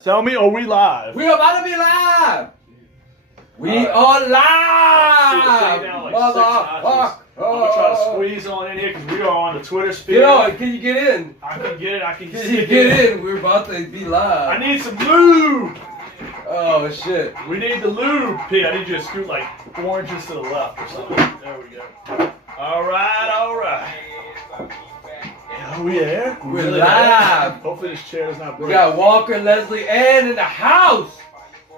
Tell me, are we live? We are about to be live. We All are live. Down like 6 notches. I'm gonna try to squeeze on in here because we are on the Twitter sphere. Get on. Can you get in? I can get it. I can Can you get in? We're about to be live. I need some lube. Oh shit. We need the lube. P, I need you to scoot like 4 inches to the left or something. There we go. All right, all right. Are we there? We're really live. There? Hopefully this chair does not break. We got Walker, Leslie, and in the house.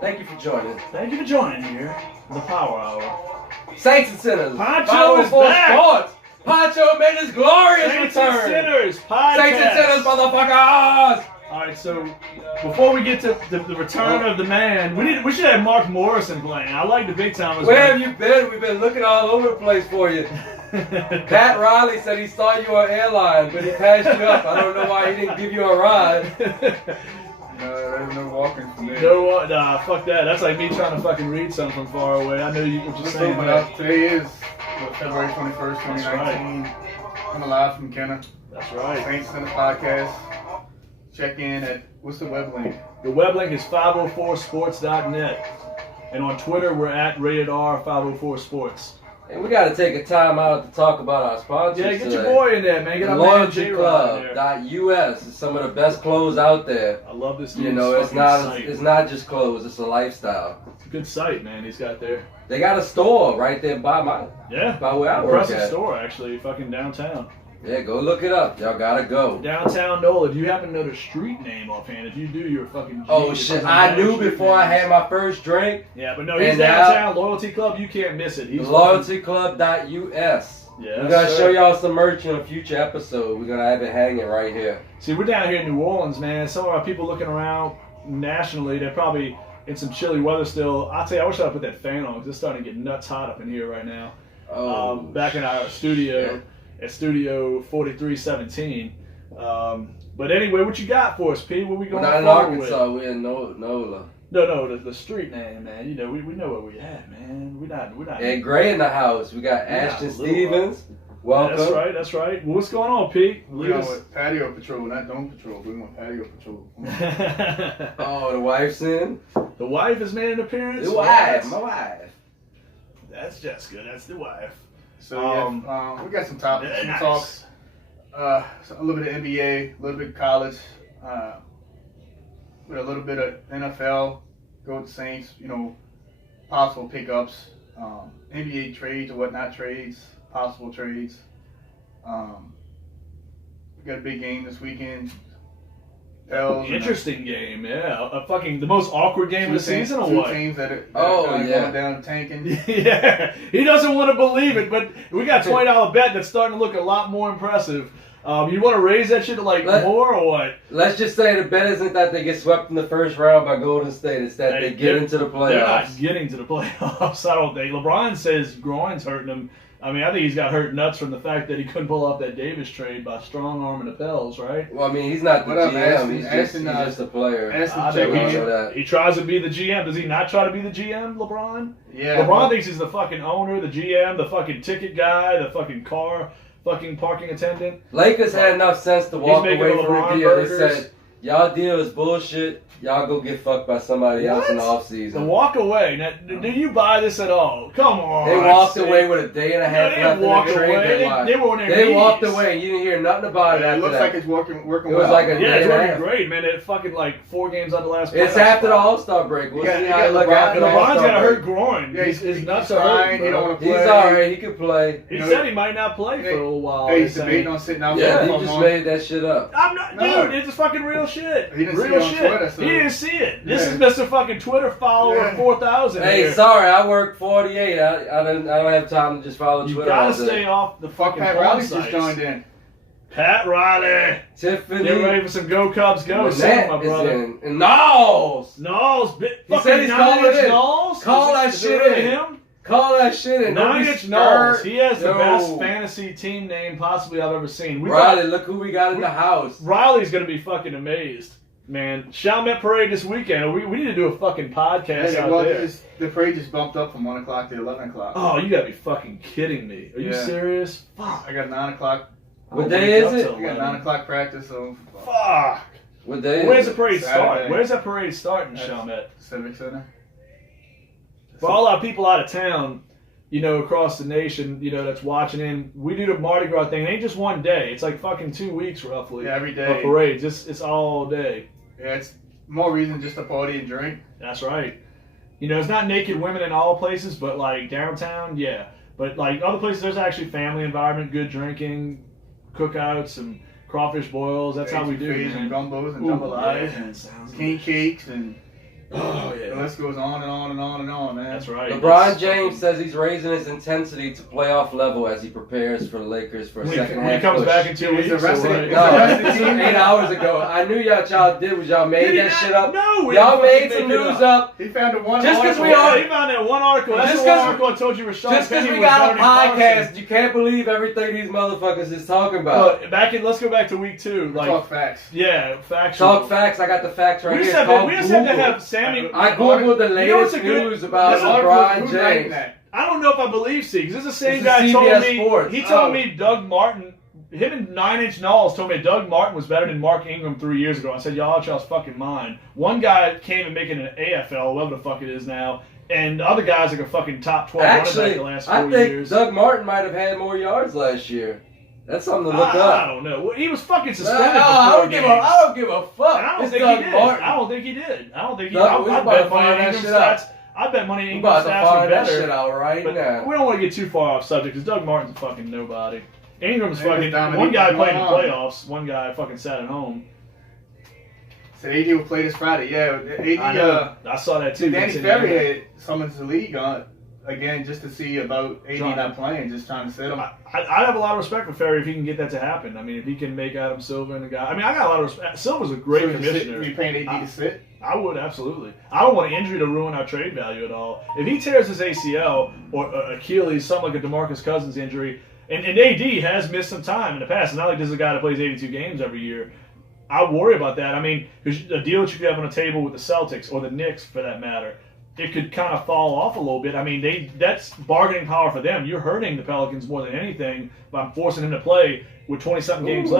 Thank you for joining. Thank you for joining here. The Power Hour. Saints and Sinners. Poncho is 504 back. Sports. Poncho made his glorious Saints return. and Sinners podcast. Saints and Sinners, motherfuckers. All right, so before we get to the return of the man, we should have Mark Morrison playing. I like the big time. Where have you been? We've been looking all over the place for you. Pat Riley said he saw you on airline, but he passed you up. I don't know why he didn't give you a ride. There's no walking from there. No, nah, fuck that. That's like me trying to fucking read something from far away. I know you what you're Just saying. open up. Today is February 21st, 2019. That's I'm live from Kenner. That's right. Saints Center Podcast. Check in at, what's the web link? The web link is 504sports.net. And on Twitter, we're at @RatedR504sports. And we got to take a time out to talk about our sponsors. Yeah, get your today. boy in there, man. Get our man J-Rod in there. LoyaltyClub.us is some of the best clothes out there. I love this You dude's know, fucking site. it's not just clothes, it's a lifestyle. It's a good site, man. He's got there. They got a store right there by where I work Impressive at. store, actually, fucking downtown. Yeah, go look it up. Y'all gotta go. Downtown NOLA. Do you happen to know the street name offhand? If you do, you're a fucking Oh genius. shit! Doesn't I matter knew street before I names. had my first drink. Yeah, but no, he's And now- downtown. Loyalty Club, you can't miss it. He's LoyaltyClub.us. Yeah, We're gonna sir. show y'all some merch in a future episode. We're gonna have it hanging right here. See, we're down here in New Orleans, man. Some of our people looking around nationally, they're probably in some chilly weather still. I'll tell you, I wish I put that fan on because it's starting to get nuts hot up in here right now. Back in our studio at Studio 4317. But anyway, what you got for us, P? What we We're going not in forward with? Arkansas. We're in NOLA. No, the street name, man. You know, we know where we at, man. We're not. And Gray in the house. We got Ashton a little Stevens. Welcome. That's right. Well, what's going on, Pete? We're going with patio patrol, not dome patrol. We're going patio patrol. Oh, the wife's in. The wife has made an appearance. The wife, my wife. That's Jessica. That's the wife. So we got some topics. Yeah, Some nice. talks. A little bit of NBA, a little bit of college, with a little bit of NFL. Go with the Saints. You know, possible pickups, NBA trades or whatnot trades, possible trades. We got a big game this weekend. Pels and Interesting game, yeah. The most awkward game of the season, or two what? teams that are Oh, yeah. going down and tanking. Yeah, he doesn't want to believe it, but we got a $20 bet that's starting to look a lot more impressive. You want to raise that shit to more or what? Let's just say the bet isn't that they get swept in the first round by Golden State. It's that they get into the They're not playoffs. getting to the playoffs. I don't think. LeBron says groin's hurting him. I mean, I think he's got hurt nuts from the fact that he couldn't pull off that Davis trade by strong arming the Pels, right? Well, I mean, he's not the What up, GM. He's Ashton, just a player. Ashton, I check know we in. know that. He tries to be the GM. Does he not try to be the GM, LeBron? Yeah. LeBron thinks he's the fucking owner, the GM, the fucking ticket guy, the fucking car, fucking parking attendant. Lakers had enough sense to walk making away the from LeBron the deal. They burgers. said, y'all deal is bullshit. Y'all go get fucked by somebody else in the The offseason. walk away. Now, do you buy this at all? Come on. They walked Steve. away with a day and a half They left didn't in walk the trade away. deadline. They were on their They knees. walked away and you didn't hear nothing about it It after looks that. like it's working It was well. like a Yeah, day it's and a working half. great, man. It fucking like 4 games on the last. It's playoff after the spot. All-Star break. We'll You got- see you how got it look LeBron- after the LeBron's All-Star got a hurt break. groin. Yeah, His nuts are trying, hurting. he don't bro. wanna He's play. alright. He could play. He You know, said he might not play for a little while. Hey, they're he's saying. debating on sitting out Yeah, for he a just month. made that shit up. I'm not, No. dude. It's just fucking real shit. He didn't see real it on shit. Twitter, so- He didn't see it. This Yeah. is Mr. Fucking Twitter follower Yeah. 4000. Hey, here. sorry, I work 48. I don't have time to just follow You Twitter all gotta day. stay off the Fuck fucking Pat porn Riley just sites. joined in. Pat Riley. Tiffany Get ready for some Go Cubs Go. Sing, Manette my is brother. in. And Knowles! Knowles. He said he's calling it in. Knowles? Call that Is it shit really in. him? Call that shit in. Don't be 9-inch scared. Knowles. He has the Yo. best fantasy team name possibly I've ever seen. Riley, look who we got in the house. Riley's going to be fucking amazed. Man, Chalmette Parade this weekend. We need to do a fucking podcast out there. The parade just bumped up from 1 o'clock to 11 o'clock. Oh, you gotta be fucking kidding me. Are you Yeah. serious? Fuck. I got 9 o'clock. What I'll day wake is up it? till I got 11. 9 o'clock practice, so Fuck. What day? Where's the parade start? Saturday. Where's that parade start in That's Chalmette? Civic Center. For all our people out of town, across the nation, that's watching in, we do the Mardi Gras thing. It ain't just one day. It's like fucking 2 weeks roughly. Yeah, every Of day. parades. It's all day. Yeah, it's more reason just to party and drink. That's right. It's not naked women in all places, but like downtown, yeah. But like other places, there's actually family environment, good drinking, cookouts, and crawfish boils. That's how we do, Fish and man. gumbos and Ooh, jambalayas yeah, and sounds king delicious. cakes and Oh, the yeah. list goes on and on and on and on, man. That's right. LeBron James says he's raising his intensity to playoff level as he prepares for the Lakers for a When second he half comes push. back in 2 weeks. He's arrested. so, like- He's No, arrested. this was 8 hours ago. I knew y'all did was y'all made Did he that not? shit up. No, we Y'all didn't made fucking some make it news up. up. He found the one Just 'cause article. we all- He found that one article. That's Just the one 'cause- article I told you Rashad Just because Penny we was got a Bernie podcast, Carson. you can't believe everything these motherfuckers is talking about. Let's go back to week 2. Like, Talk facts. yeah, factual. Talk facts. I got the facts right We here. just Call have to Google. have Sammy. I googled the You know what's latest a good- news about This article, LeBron who's writing James. that? I don't know if I believe Steve, because this is the same This is guy told CBS me. Sports. He told Oh. me Doug Martin, him and 9 Inch Nails told me Doug Martin was better than Mark Ingram 3 years ago. I said, y'all out y'all's fucking mind. One guy came and making an AFL, whatever the fuck it is now, and the other guy's like a fucking top 12 running back Actually, the last I 4 think years. Doug Martin might have had more yards last year. That's something to look I up. don't know. Well, he was fucking No, suspended I for 4 don't give a. games. I don't give a fuck. And I don't It's think Doug he did. Martin. I don't think he did. I don't think he Doug, I we bet about to money find that Ingram shit out. stats. I bet money We Ingram about to stats were find that better. shit out right But now. we don't want to get too far off subject because Doug Martin's a fucking nobody. Ingram's He was fucking dominating one guy the played in the line. playoffs. One guy fucking sat at home. Said AD will play this Friday. Yeah, I AD. know. I saw that too. Danny Continue. Ferry had summons the league on again just to see about AD Trying. not playing, just trying to sit him. I have a lot of respect for Ferry if he can get that to happen. I mean, if he can make Adam Silver and the guy. I mean, I got a lot of respect. Silver's a great commissioner. You paying AD to sit? I would, absolutely. I don't want an injury to ruin our trade value at all. If he tears his ACL or Achilles, something like a DeMarcus Cousins injury, and AD has missed some time in the past. It's not like this is a guy that plays 82 games every year. I worry about that. I mean, because a deal that you could have on a table with the Celtics or the Knicks, for that matter, it could kind of fall off a little bit. I mean, that's bargaining power for them. You're hurting the Pelicans more than anything by forcing him to play with 20-something games Ooh.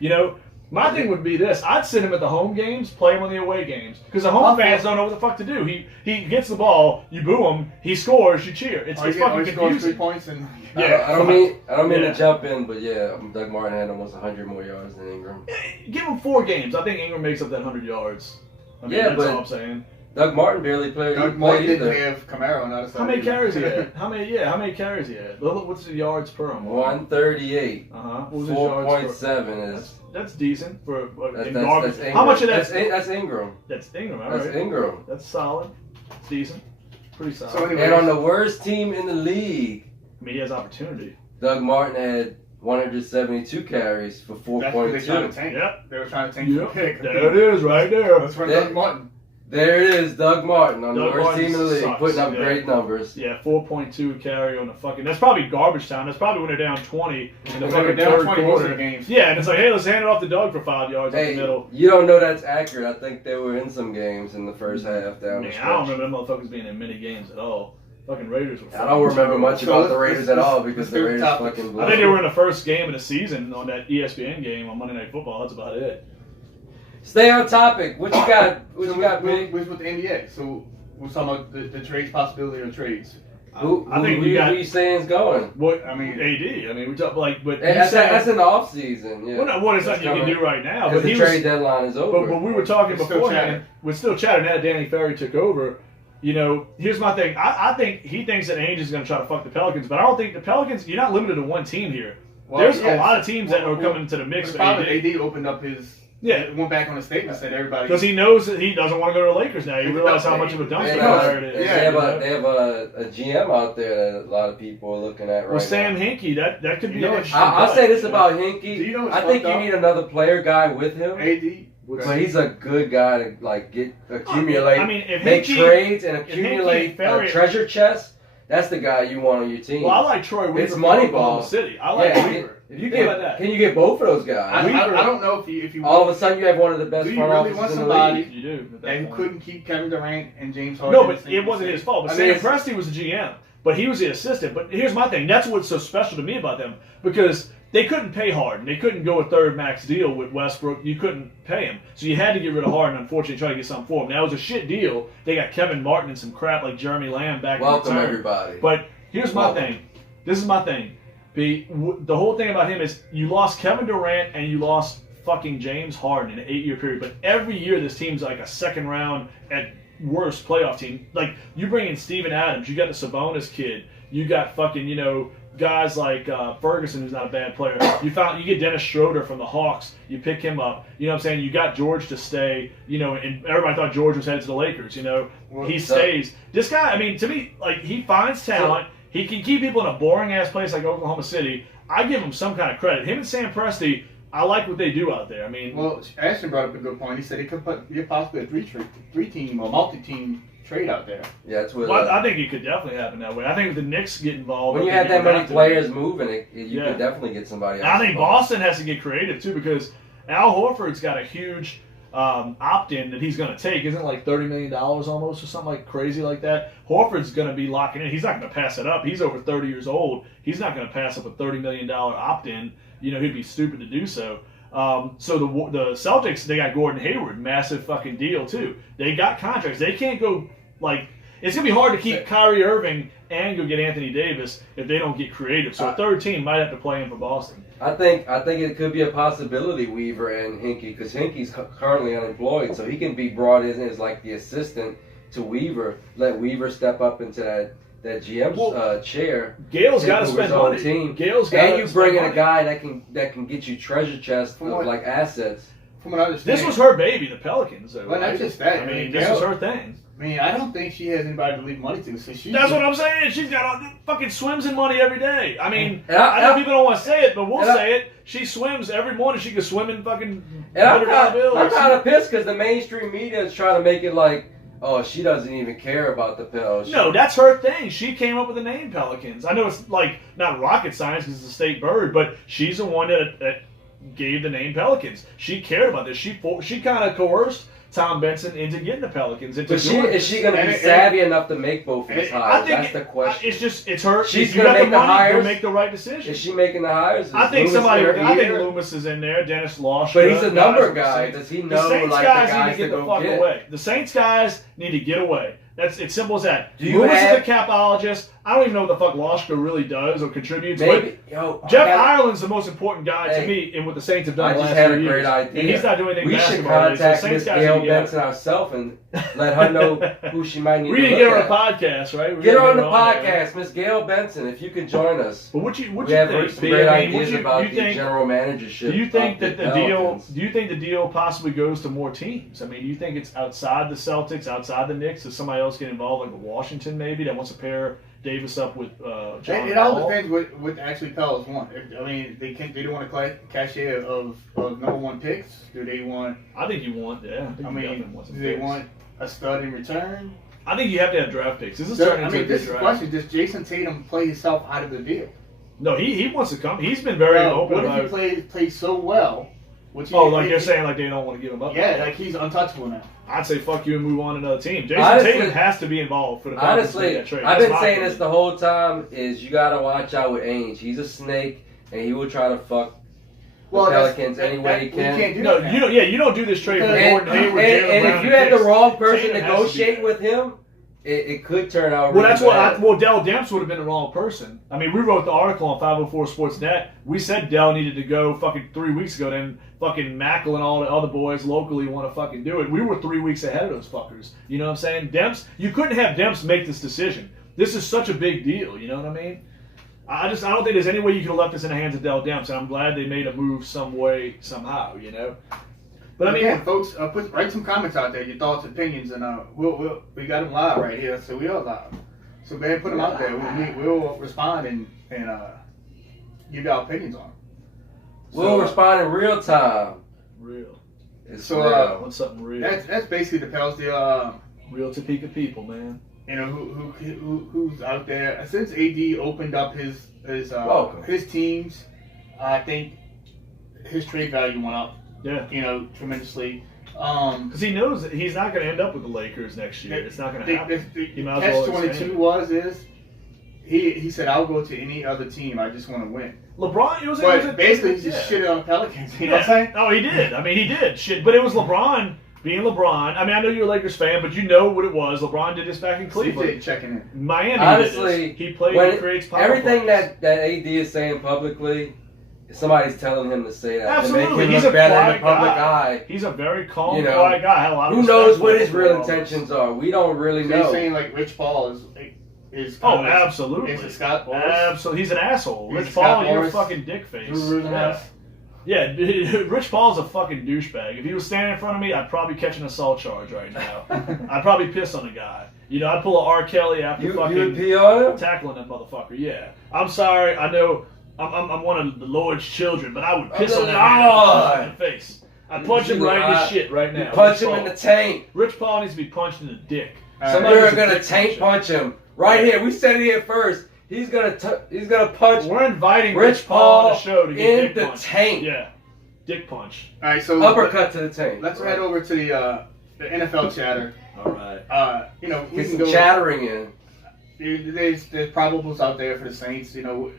left. My thing would be this. I'd sit him at the home games, play him on the away games. Because the home fans don't know what the fuck to do. He gets the ball, you boo him, he scores, you cheer. It's fucking Scores 3 confusing. points and Yeah. I don't mean Yeah. to jump in, but yeah, Doug Martin had almost 100 more yards than Ingram. Give him 4 games. I think Ingram makes up that 100 yards. I mean, Yeah, that's but- all I'm saying. Doug Martin barely played. Doug Martin didn't either. have Camaro on the other side. How many either. carries he had? How many carries he had? What's the yards per him? 138. What was his yards per? 4.7 is. That's decent for That's, in that's, garbage. that's Ingram. How much of that's That's Ingram. That's Ingram? All That's right. Ingram. That's solid. It's decent. Pretty solid. So anyway, And on the worst team in the league, I mean, he has opportunity. Doug Martin had 172 carries for that's what they trying to 4.2. tank. Yep. They were trying to tank Yep. the pick. There it is, right there. That's for That- Doug Martin. There it is, Doug Martin on Doug the worst Martin team in the league, sucks, putting up yeah. great numbers. Yeah, 4.2 carry on the fucking. That's probably garbage time. That's probably when they're down 20 in the They were fucking down third 20 most of quarter. the games. Yeah, and it's like, hey, let's hand it off to Doug for 5 yards up the Hey, middle. you don't know that's accurate. I think they were in some games in the first half down the Man, stretch. I don't remember them motherfuckers being in many games at all. Fucking Raiders were. I don't remember terrible. much So about the let's- Raiders let's- at all let's because the do Raiders topics. fucking blew. I think they were in the first game of the season on that ESPN game on Monday Night Football. That's about it. Stay on topic. What you got? What you got, Big? With the NBA. So we're talking about the trades, possibility of trades. Who I think who we got- you saying's going? What I mean, AD? I mean, we talk like, but And you said that's an off season. Yeah. well, no, what is That's that you can coming. do right now? Because But the he trade was, deadline is over. but we were talking We're still beforehand. chatting. We're still chatting now that Danny Ferry took over. Here's my thing. I think he thinks that Ainge is going to try to fuck the Pelicans, but I don't think the Pelicans. You're not limited to one team here. There's a lot of teams that are coming into the mix The for problem AD. AD opened up his. Yeah. Went back on a statement, said everybody. Because he knows that he doesn't want to go to the Lakers now. He realized how much of a dumpster They fire it is. have you know? a GM out there that a lot of people are looking at right Well, Sam now. Hinkie, that could be. You know an what- interesting I'll play, say this you know? about Do Hinkie. you know what's I think fucked you up? need another player guy with him. AD. But he's a good guy to accumulate, I mean, if make Hinkie- trades and if Hinkie accumulate Ferry- a treasure chest. That's the guy you want on your team. Well, I like Troy Weaver. It's from Moneyball. Oklahoma City. I like Yeah, Weaver. if you How about get, that? can you get both of those guys? I don't know if you All of a sudden, you have one of the best Do you front really want offices in the somebody- league. You do. at that and point. couldn't keep Kevin Durant and James Harden. No, but it wasn't his fault. But I mean, Sam Presti was the GM, but he was the assistant. But here's my thing. That's what's so special to me about them because they couldn't pay Harden. They couldn't go a third max deal with Westbrook. You couldn't pay him. So you had to get rid of Harden, unfortunately, try to get something for him. That was a shit deal. They got Kevin Martin and some crap like Jeremy Lamb back in Welcome, return. everybody. But here's my thing. This is my thing. The whole thing about him is you lost Kevin Durant and you lost fucking James Harden in an 8-year period. But every year this team's like a second round at worst playoff team. Like, you bring in Steven Adams. You got the Sabonis kid. You got fucking, guys like Ferguson, who's not a bad player. You get Dennis Schroeder from the Hawks. You pick him up. You know what I'm saying? You got George to stay. And everybody thought George was headed to the Lakers. He stays. This guy, I mean, to me, like, he finds talent. He can keep people in a boring ass place like Oklahoma City. I give him some kind of credit. Him and Sam Presti, I like what they do out there. I mean, well, Ashton brought up a good point. He said it could be possibly a three-team or multi-team trade out there. Yeah, that's what. I think it could definitely happen that way. I think if the Knicks get involved, when you have that many players moving, you can definitely get somebody else. I think Boston has to get creative too, because Al Horford's got a huge opt-in that he's going to take. Isn't it like $30 million almost or something like crazy like that? Horford's going to be locking in. He's not going to pass it up. He's over 30 years old. He's not going to pass up a $30 million opt-in. He'd be stupid to do so. So the Celtics, they got Gordon Hayward, massive fucking deal too. They got contracts. They can't go like, it's gonna be hard to keep Kyrie Irving and go get Anthony Davis if they don't get creative. So a third team might have to play him for Boston. I think it could be a possibility, Weaver and Hinkie, because Hinkie's currently unemployed, so he can be brought in as like the assistant to Weaver. Let Weaver step up into that GM chair. Gale's got to spend money. Team. Gale's got and you bring in a guy that can get you treasure chest of like assets. From what I understand, this was her baby, the Pelicans. Though, well, not just that. I mean, this was her thing. I mean, I don't think she has anybody to leave money to. So that's what I'm saying. She's got fucking swims in money every day. I mean, I know people don't want to say it, but we'll say it. She swims every morning. She can swim in fucking $100 bills. I'm kind of pissed because the mainstream media is trying to make it like, oh, she doesn't even care about the Pelicans. No, that's her thing. She came up with the name Pelicans. I know it's like not rocket science because it's a state bird, but she's the one that gave the name Pelicans. She cared about this. She kind of coerced Tom Benson into getting the Pelicans. But is she going to be savvy enough to make both of these hires? That's the question. It's her. She's going to make the hires. Make the right decision. Is she making the hires? I think Loomis is in there. Dennis Losh. But he's a number guy. Does he know the Saints like guys the guys need to get to the go fuck get? away. The Saints guys need to get away. It's simple as that. Loomis is a capologist. I don't even know what the fuck Loshko really does or contributes. Maybe. Jeff Ireland's the most important guy to me in what the Saints have done the last 2 years. I just had a great idea. And he's not doing anything we basketball. We should contact Miss Gail Benson ourselves and let her know who she might need to look at. We need to get her on a podcast, right? Get her on the podcast, Miss Gail Benson, if you can join us. But what you we have think? Some great ideas about the general managership. Do you think that Do you think the deal possibly goes to more teams? I mean, do you think it's outside the Celtics, outside the Knicks? Does somebody else get involved, like Washington maybe, that wants to pair Davis up with John It all depends what actually Pelicans want. I mean, they don't want to cachet of number one picks. Do they want? I think you want. Yeah. I mean, do they want a stud in return? I think you have to have draft picks. This is the question: does Jason Tatum play himself out of the deal? No, he wants to come. He's been very open. What if he plays so well? You're saying like they don't want to give him up? Yeah, like he's untouchable now. I'd say fuck you and move on to another team. Jason Tatum has to be involved for the Pelicans to make that trade. I've been saying this the whole time. Is you got to watch out with Ainge. He's a snake, and he will try to fuck the Pelicans any way he can. You don't do this trade for Gordon Hayward. And if you had the wrong person negotiate with him, it could turn out really bad. Dell Demps would have been the wrong person. I mean, we wrote the article on 504 Sportsnet. We said Dell needed to go fucking 3 weeks ago. Then fucking Mackle and all the other boys locally want to fucking do it. We were 3 weeks ahead of those fuckers. You know what I'm saying? Demps, you couldn't have Demps make this decision. This is such a big deal. You know what I mean? I don't think there's any way you could have left this in the hands of Dell Demps. And I'm glad they made a move some way, somehow, you know? But I mean, folks, write some comments out there, your thoughts, opinions, and we got them live right here, so we are live. So go ahead and put them out there. We'll respond and give you our opinions on them. We'll respond in real time. Real. So want something real. That's basically the Pels deal. Real Topeka people, man. You know who's out there since AD opened up his teams. I think his trade value went up. Yeah, tremendously. Because he knows that he's not going to end up with the Lakers next year. It's not going to happen. The catch-22 is he said, "I'll go to any other team. I just want to win." LeBron, But basically, he just shitted on the Pelicans. You know what I'm saying? Oh, he did. I mean, he did. Shit. But it was LeBron being LeBron. I mean, I know you're a Lakers fan, but you know what it was. LeBron did this back in Cleveland. CJ checking in. Miami Honestly, did this. He played, he creates power everything plays. that AD is saying publicly, somebody's telling him to say that. Absolutely. To make him He's look a better in quiet the public guy. eye. He's a very calm, You know, quiet guy. I had a lot of Who respect knows for what him his for real all this. intentions are? We don't really So you're know. saying like Rich Paul is Oh, kind of- absolutely. is a Scott Boras? Absolutely. He's an asshole. He's Rich a Scott Paul, you're a Boras. fucking dick face. Drew Rosenhaus? Yeah, Rich Paul's a fucking douchebag. If he was standing in front of me, I'd probably catch an assault charge right now. I'd probably piss on the guy. You know, I'd pull a R. Kelly after You would fucking pee on him? tackling that motherfucker. Yeah. I'm sorry. I know I'm one of the Lord's children, but I would piss the on that man Lord. in the face. I'd punch him right in the shit right now. You punch Rich him in Paul. the tank. Rich Paul needs to be punched in the dick. Somebody's Somebody's a gonna dick tank puncher. punch him right here. We said it here first. He's gonna punch We're inviting Rich Paul on the show to get in dick the punched. tank. Yeah, dick punch. All right, so Uppercut to the tank. Let's head over to the NFL chatter. All right. You know, we Get can some go. chattering in. There's probables out there for the Saints. You know,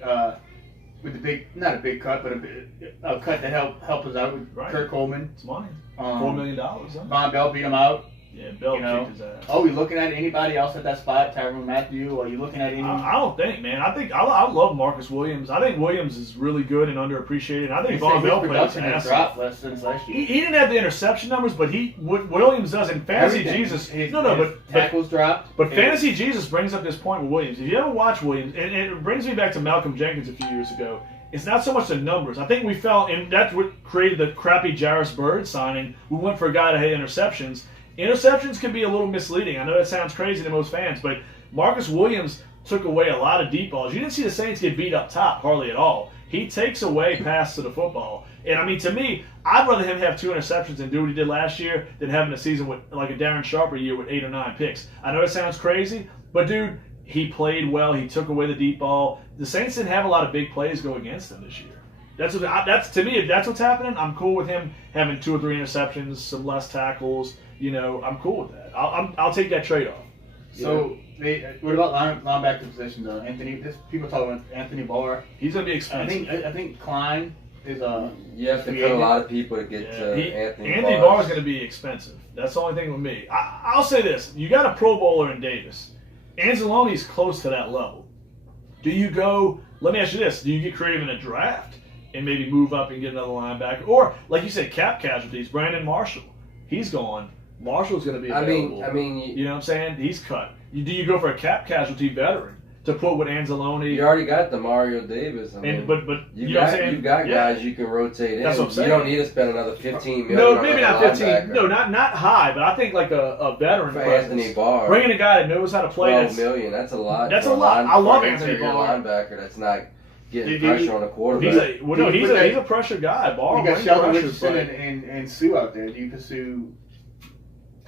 with the big, not a big cut, but a cut that help us out with Right. Kurt Coleman. It's money. Um, $4 million. Huh? Von Bell beat him out. Yeah, Bell You know, kicked his ass. Are we looking at anybody else at that spot? Tyrann Mathieu? Are you looking at any? I don't think, man. I think I love Marcus Williams. I think Williams is really good and underappreciated. I think Von Bell his plays production has awesome. dropped less since last year. He didn't have the interception numbers, but what Williams does in fantasy Everything. Jesus. His But tackles dropped. But His- Fantasy Jesus brings up this point with Williams. If you ever watch Williams, and it brings me back to Malcolm Jenkins a few years ago, it's not so much the numbers. I think we felt, and that's what created the crappy Jairus Byrd signing. We went for a guy that had interceptions. Interceptions can be a little misleading. I know that sounds crazy to most fans, but Marcus Williams took away a lot of deep balls. You didn't see the Saints get beat up top hardly at all. He takes away pass to the football. And I mean, to me, I'd rather him have 2 interceptions and do what he did last year than having a season with like a Darren Sharper year with 8 or 9 picks. I know it sounds crazy, but dude, he played well. He took away the deep ball. The Saints didn't have a lot of big plays go against them this year. That's to me, if that's what's happening, I'm cool with him having 2 or 3 interceptions, some less tackles. You know, I'm cool with that. I'll take that trade off. So, what about linebacker position though? People talking about Anthony Barr. He's gonna be expensive. I think Klein is You have to cut a lot of people to get to Anthony Barr is going to be expensive. That's the only thing with me. I'll say this: you got a Pro Bowler in Davis. Anzalone's close to that level. Do you go? Let me ask you this: do you get creative in a draft and maybe move up and get another linebacker, or like you said, cap casualties? Brandon Marshall, he's gone. Marshall's going to be available. I mean, you know what I'm saying? He's cut. Do you go for a cap casualty veteran to put with Anzalone? You already got the Mario Davis. I mean, but you know what I'm saying? You got guys you can rotate in. That's what I'm saying. You don't need to spend another $15 million. No, maybe on not a 15. linebacker. No, not high, but I think like a veteran For presence. Anthony Barr. Bringing a guy that knows how to play. $12 million. That's a lot. That's for a lot. I love for an Anthony interior Barr. linebacker that's not getting Did pressure he- on the quarterback. He's a pressure guy. Barr You got brings Sheldon pressure, Richardson but and Sue out there. Do you pursue?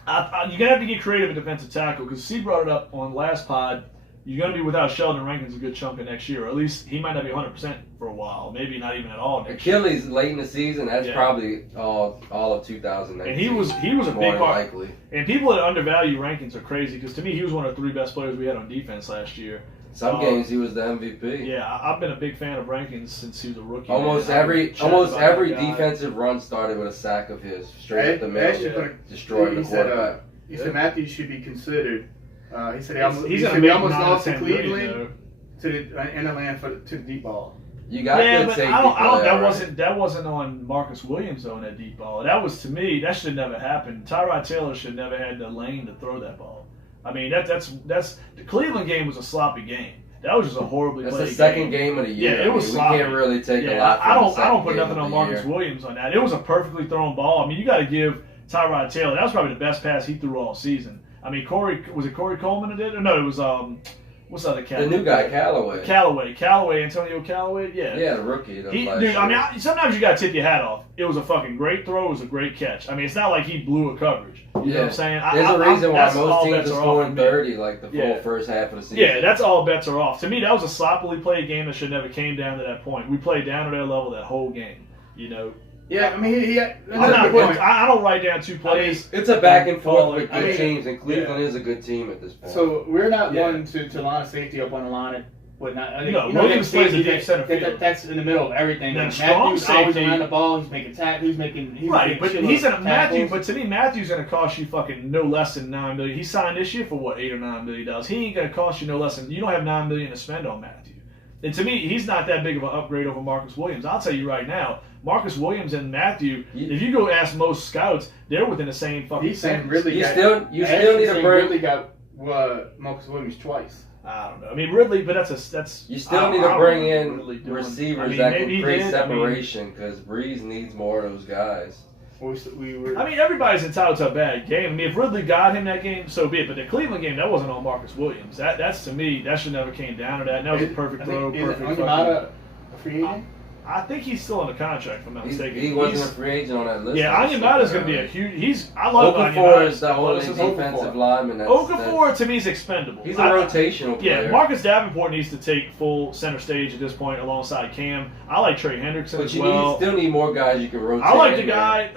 you're gonna have to get creative at defensive tackle because C brought it up on last pod. You're gonna be without Sheldon Rankins a good chunk of next year, or at least he might not be 100% for a while. Maybe not even at all next year. Achilles late in the season. That's Yeah. probably all of 2019. And he was a more big than part. likely. And people that undervalue Rankins are crazy because to me he was one of the 3 best players we had on defense last year. Some games he was the MVP. Yeah, I've been a big fan of Rankins since he was a rookie. Almost man. I've every been chatting about every that guy. defensive run started with a sack of his straight up the They actually middle, put a- destroying the he said, quarterback. He said Matthews should be considered. He said He's he gonna said we make almost 9 lost to 10 million, Cleveland to the in the land to the deep ball. You got Yeah, good but safety I don't. play That already. wasn't on Marcus Williams on that deep ball. That was to me. That should never happen. Tyrod Taylor should never had the lane to throw that ball. I mean, that's the Cleveland game was a sloppy game. That was just a horribly That's played the second game of the year. Yeah, it was I mean, sloppy. we can't really take a Yeah, lot from I the don't second put game nothing of on the Marcus year. Williams on that. It was a perfectly thrown ball. I mean, you got to give Tyrod Taylor. That was probably the best pass he threw all season. I mean, Corey Coleman that did? Or no, it was what's the other cat? The new guy, Callaway. Callaway, Antonio Callaway. Yeah. Yeah, the rookie. Dude, I mean, sometimes you gotta tip your hat off. It was a fucking great throw. It was a great catch. I mean, it's not like he blew a coverage. You know what I'm saying? There's a reason why that's most all teams bets are off scoring for me. 30 like the full Yeah. first half of the season. Yeah, that's all bets are off. To me, that was a sloppily played game that should never came down to that point. We played down to their level that whole game. You know, Yeah, I mean he I don't write down 2 plays. It's a back and forth with I good mean, teams, and Cleveland is a good team at this point. So we're not Yeah. one to line a safety up on the line What not? Williams plays a deep center field. That's in the middle of everything. Then Like, strong Matthews always safety. around the ball. He's making tackles. Right, but he's in a Matthew. tackles. But to me, Matthew's going to cost you fucking no less than $9 million. He signed this year for what, $8 or $9 million. He ain't going to cost you no less than. You don't have $9 million to spend on Matthew. And to me, he's not that big of an upgrade over Marcus Williams. I'll tell you right now, Marcus Williams and Matthew. If you go ask most scouts, they're within the same fucking. He's saying sentence. Ridley. You still need to bring. Ridley got Marcus Williams twice. I don't know. I mean, Ridley, but that's. You still need to bring in receivers that maybe can create he did. separation because Breeze needs more of those guys. We were. I mean, everybody's entitled to a bad game. I mean, if Ridley got him that game, so be it. But the Cleveland game, that wasn't on Marcus Williams. That's to me, that should never came down to that. And that was a perfect throw, perfect fucking. A free agent? I think he's still under contract, if I'm not mistaken. He wasn't a free agent on that list. Yeah, Onyemata's going to be a huge. I love Okafor is the Onyemata. only defensive lineman. Okafor to me is expendable. He's a rotational player. Yeah, Marcus Davenport needs to take full center stage at this point alongside Cam. I like Trey Hendrickson as well. But you still need more guys you can rotate. I like the guy,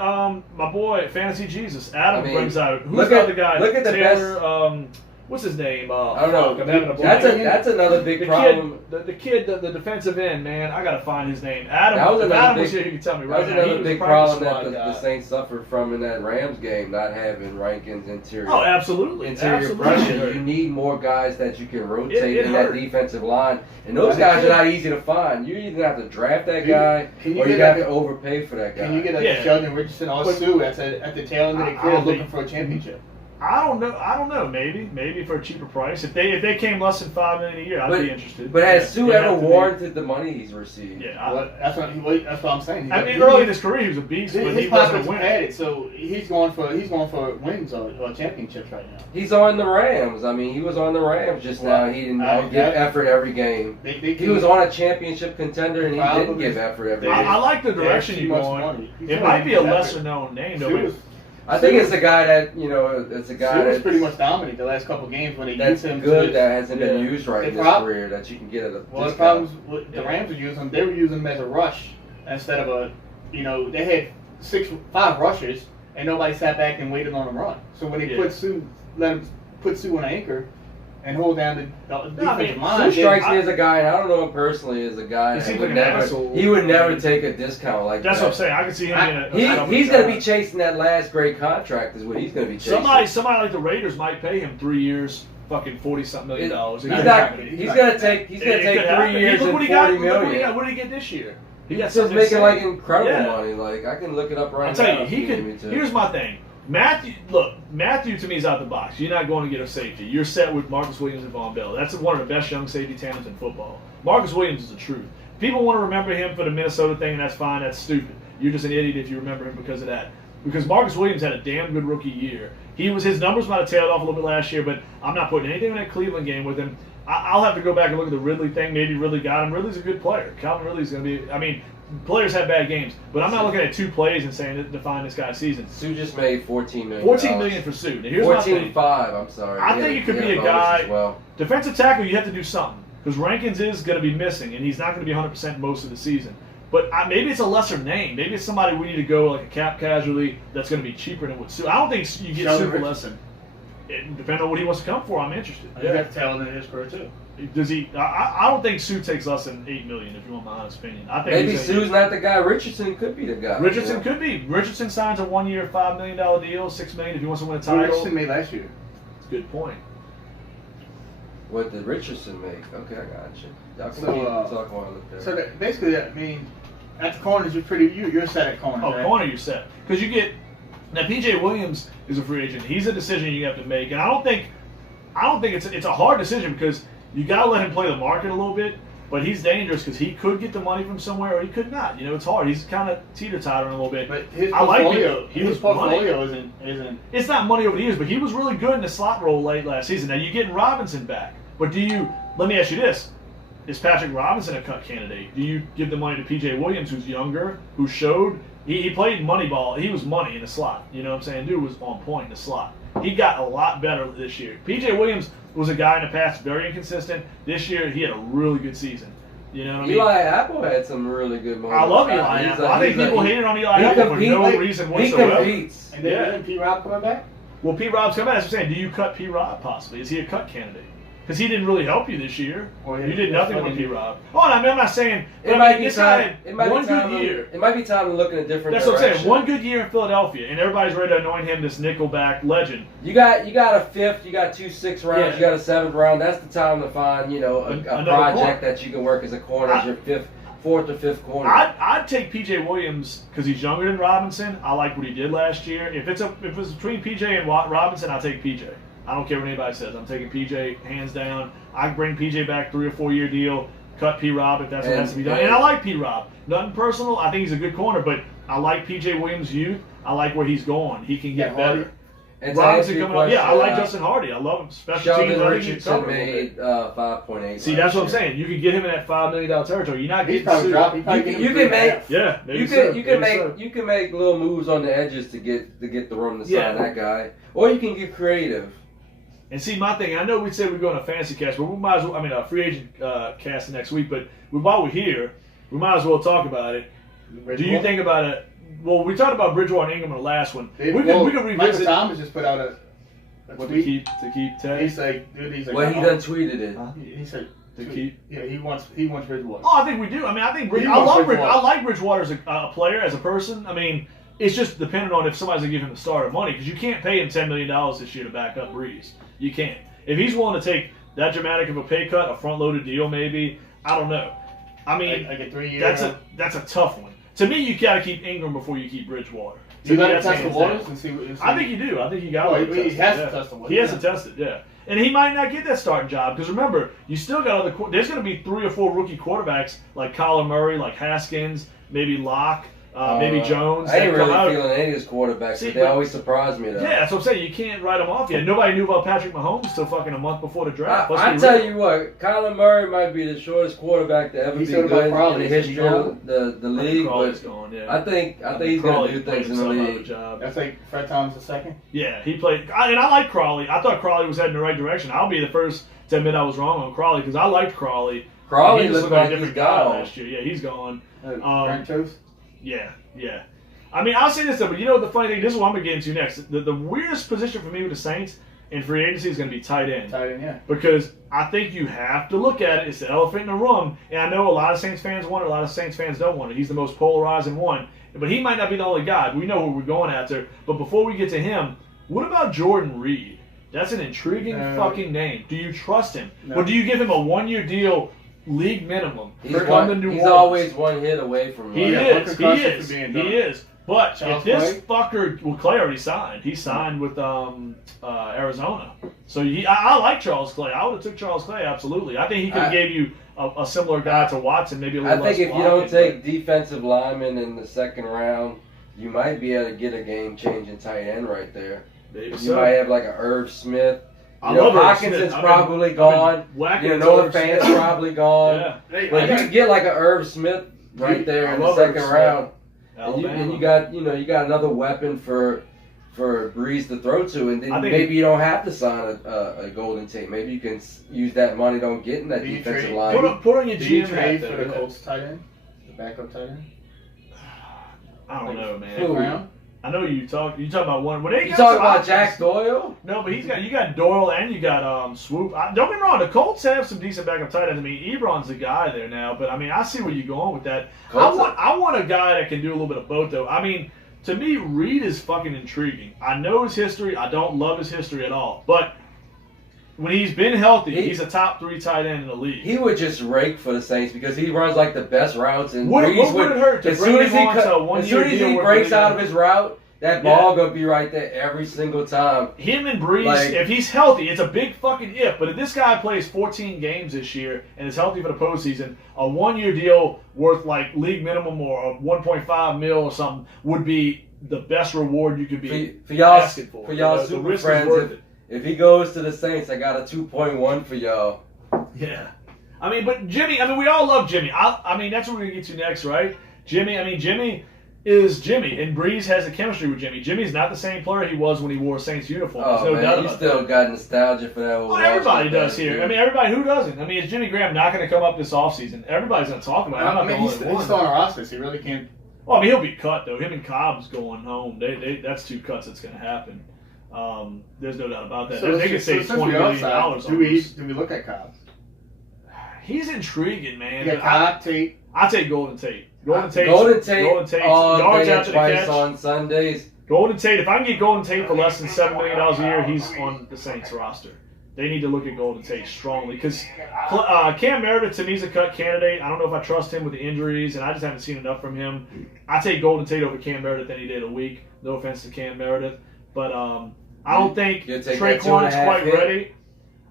my boy, Fantasy Jesus. Adam brings out. Who's the other guy? Look at the Taylor, best. What's his name? I don't know. I'm having a blank. That's another big problem. The kid, the defensive end, man. I gotta find his name. Adam. That was Adam was here. He can tell me right now. That now. was another big problem that the Saints suffered from in that Rams game, not having Rankins interior. Oh, absolutely. Interior pressure. You need more guys that you can rotate in hurt. that defensive line, and those guys are not easy to find. You either have to draft that guy, or you have to overpay for that guy. Can you get a Sheldon Richardson or Sue at the tail end of the career looking for a championship? I don't know. Maybe for a cheaper price. If they came less than $5 million a year, I'd be interested. But has Sue ever warranted the money he's received? Yeah, that's what I'm saying. I mean, early in his career, he was a beast, but he wasn't a winner. Padded, so he's going for wins or championships right now. He's on the Rams. I mean, he was on the Rams just now. He didn't give effort every game. He was on a championship contender, and he didn't give effort every game. I like the direction you're going. It might be a lesser known name, though. I think it's a guy that it's a guy that's pretty much dominant the last couple games when they use him. Good that hasn't been used right in his career that you can get at a discount. The problems with the Rams were using him. They were using him as a rush instead of they had 5 rushers and nobody sat back and waited on him run. So when they let him put Sue on an anchor and hold down the defensive line. Sue strikes me as a guy, and I don't know him personally, as a guy that he would never take a discount like that. That's what I'm saying. I can see him He's going to be chasing that last great contract is what he's going to be chasing. Somebody like the Raiders might pay him 3 years, fucking $40-something million. He's going to take 3 years and $40 million. What did he get this year? He's just making like incredible money. Like I can look it up right now. I'll tell you, he could. Here's my thing. Matthew to me is out the box. You're not going to get a safety. You're set with Marcus Williams and Von Bell. That's one of the best young safety tandems in football. Marcus Williams is the truth. People want to remember him for the Minnesota thing, and that's fine. That's stupid. You're just an idiot if you remember him because of that. Because Marcus Williams had a damn good rookie year. His numbers might have tailed off a little bit last year, but I'm not putting anything in that Cleveland game with him. I'll have to go back and look at the Ridley thing. Maybe Ridley got him. Ridley's a good player. Calvin Ridley's going to be. I mean, players have bad games, but I'm not looking at 2 plays and saying to define this guy's season. Sue just made $14 million. $14 million for Sue. Now, here's 14.5. I'm sorry. I think it could be a guy. Defensive tackle, you have to do something because Rankins is going to be missing, and he's not going to be 100% most of the season. But maybe it's a lesser name. Maybe it's somebody we need to go like a cap casualty that's going to be cheaper than what Sue. I don't think you get Sue for less than. Depending on what he wants to come for, I'm interested. You have to tell him in his career too. Does he? I don't think Sue takes less than $8 million. If you want my honest opinion, I think maybe Sue's not the guy. Richardson could be the guy. Richardson could be. Richardson signs a 1-year, $5 million deal, $6 million if he wants to win a title. Richardson made last year. That's a good point. What did Richardson make? Okay, I got you. Y'all can keep talking while I look there. So basically, I mean, at the corners, you're set at corners. Oh, right? corner, you're set because you get now. PJ Williams is a free agent. He's a decision you have to make, and I don't think it's a hard decision because you got to let him play the market a little bit. But he's dangerous because he could get the money from somewhere or he could not. It's hard. He's kind of teeter-tottering a little bit. But his portfolio isn't. It's not money over the years, but he was really good in the slot role late last season. Now you're getting Robinson back, but let me ask you this: is Patrick Robinson a cut candidate? Do you give the money to PJ Williams, who's younger, who showed he played money ball? He was money in the slot. You know what I'm saying? Dude was on point in the slot. He got a lot better this year. PJ Williams was a guy in the past, very inconsistent. This year, he had a really good season. You know what I mean? Eli Apple had some really good moments. I love Eli Apple. I think people hated on Eli Apple for no reason whatsoever. He competes. And then P. Rob coming back? Well, P. Rob's coming back. That's what I'm saying. Do you cut P. Rob possibly? Is he a cut candidate? Because he didn't really help you this year. Well, yeah, you did that's nothing with funny. P-Rob. Oh, and I'm not saying It might be this guy time. had It might one be time. good year. It might be time to look in a different That's direction. what I'm saying. One good year in Philadelphia, and everybody's ready to anoint him this Nickelback legend. You got a fifth. You got 2 6 rounds. Yeah. You got a 7th round. That's the time to find a Another project corner. that you can work as a corner as your fourth or fifth corner. I'd take PJ Williams because he's younger than Robinson. I like what he did last year. If it's between PJ and Robinson, I'll take PJ. I don't care what anybody says. I'm taking PJ hands down. I can bring PJ back 3 or 4 year deal. Cut P-Rob if that's what has to be done. And I like P-Rob. Nothing personal. I think he's a good corner, but I like PJ Williams' youth. I like where he's going. He can get better. And to Robinson answer your coming up. Yeah, I question, like Justin Hardy. I love him. Special Sheldon teams. I think he's Richardson covered a little made bit. 5.8. See, that's what I'm saying. You could get him in that $5 million territory. You're not He's getting probably sued. dropped. He probably You can make Yeah, maybe you so. can Maybe so. make little moves on the edges to get the room to sign Yeah. that guy, or you can get creative. And see, my thing, I know we said we're going to fantasy cast, but we might as well, a free agent cast next week, but while we're here, we might as well talk about it. Do you think about it? Well, we talked about Bridgewater and Ingram in the last one. We could Michael revisit Thomas just put out a what to tweet. keep Ted. He's like, dude, he's like, Well, he done tweeted it. He said, To keep. yeah, he wants Bridgewater. Oh, I think we do. I think He I wants love Bridgewater. I like Bridgewater as a player, as a person. It's just dependent on if somebody's going to give him the starter money, because you can't pay him $10 million this year to back up Breeze. You can't. If he's willing to take that dramatic of a pay cut, a front-loaded deal maybe, I don't know. Like a 3 year. That's a tough one. To me, you got to keep Ingram before you keep Bridgewater. You got to that's test the hands waters down. and see. I think you do. I think you got to. He has to test the waters. He has to test it, yeah. And he might not get that starting job because remember, you still got other. There's going to be 3 or 4 rookie quarterbacks like Kyler Murray, like Haskins, maybe Locke, maybe Jones. I ain't that come really out. feeling any of his quarterbacks, See, but they but- always surprise me though. Yeah, that's what I'm saying. You can't write them off yet. Nobody knew about Patrick Mahomes till fucking a month before the draft. I tell you what, Kyler Murray might be the shortest quarterback to ever He be said about good in Crawley. the history of the league. Crawley's But gone, yeah. I think he's gonna do things in the league. That's like Fred Thomas the second. Yeah, he played, and I like Crawley. I thought Crawley was heading the right direction. I'll be the first to admit I was wrong on Crawley because I liked Crawley. Crawley He just looked like a like different he's guy gone. last year. Yeah, he's gone. Frank Chose. Yeah. I'll say this though, but you know what the funny thing? This is what I'm gonna get into next. The weirdest position for me with the Saints in free agency is gonna be tight end. Tight end, yeah. Because I think you have to look at it. It's the elephant in the room. And I know a lot of Saints fans want it, a lot of Saints fans don't want it. He's the most polarizing one. But he might not be the only guy. We know who we're going after. But before we get to him, what about Jordan Reed? That's an intriguing fucking name. Do you trust him? No. Or do you give him a 1-year deal, league minimum? He's Come to New Orleans? always one hit away from He running. Yeah, one is. He concussion is. for being He done. is. But Charles if this Clay? fucker, well, Clay already signed. He signed with Arizona. So I like Charles Clay. I would have took Charles Clay absolutely. I think he could have gave you a similar guy to Watson, maybe a I little think less if you don't blocking, take defensive linemen in the second round, you might be able to get a game-changing tight end right there. but maybe You so. might have like a Irv Smith. I You know, love Irv Hawkinson's Smith. probably gone. whacking Noah Irv Fant's Smith. probably gone. Yeah. Hey, But you could get like a Irv Smith right there I in the love Irv second Smith. round. Alabama. And you got another weapon for Breeze to throw to, and then I think- maybe you don't have to sign a Golden Tate. Maybe you can use that money don't get in that Do you defensive trade- line. Put on your Do you GM hat trade for there. the Colts tight end? The backup tight end? I don't know, man. Who? Brown? I know you talk about one. When they You got talking some about options- Jack Doyle? No, but you got Doyle and you got Swoop. Don't get me wrong, the Colts have some decent backup tight ends. Ebron's the guy there now, but I see where you're going with that. Colts I want a guy that can do a little bit of both though. To me, Reed is fucking intriguing. I know his history. I don't love his history at all, but when he's been healthy, he's a top 3 tight end in the league. He would just rake for the Saints because he runs like the best routes. And What Breeze would it hurt to as bring soon as him he on to a as 1-year soon as deal he where breaks really- out of his route, that ball gonna be right there every single time. Him and Breeze, Like- if he's healthy, it's a big fucking if. But if this guy plays 14 games this year and is healthy for the postseason, a 1-year deal worth like league minimum or a 1.5 mil or something would be the best reward you could be For y'all, asking for. for y'all The super risk is friends, worth it. if he goes to the Saints, I got a 2.1 for y'all. Yeah. But Jimmy, we all love Jimmy. That's what we're going to get to next, right? Jimmy is Jimmy, and Breeze has a chemistry with Jimmy. Jimmy's not the same player he was when he wore a Saints uniform. There's Oh no man, doubt you about still that. got nostalgia for that. Well, everybody does here. Everybody, who doesn't? Is Jimmy Graham not going to come up this offseason? Everybody's going to talk about it. I'm not the he's only still one. on our roster, so he really can't. Well, he'll be cut, though. Him and Cobb's going home. That's 2 cuts that's going to happen. There's no doubt about that. So they could save $20 million. Do we look at Cobb? He's intriguing, man. Yeah, Cobb, Tate. I take Golden Tate. Golden Tate. Yards after the catch on Sundays. Golden Tate. If I can get Golden Tate for less than $7 million a year, he's on the Saints roster. They need to look at Golden Tate strongly because Cam Meredith to me is a cut candidate. I don't know if I trust him with the injuries, and I just haven't seen enough from him. I take Golden Tate over Cam Meredith any day of the week. No offense to Cam Meredith, but I don't think Traquan is quite ready.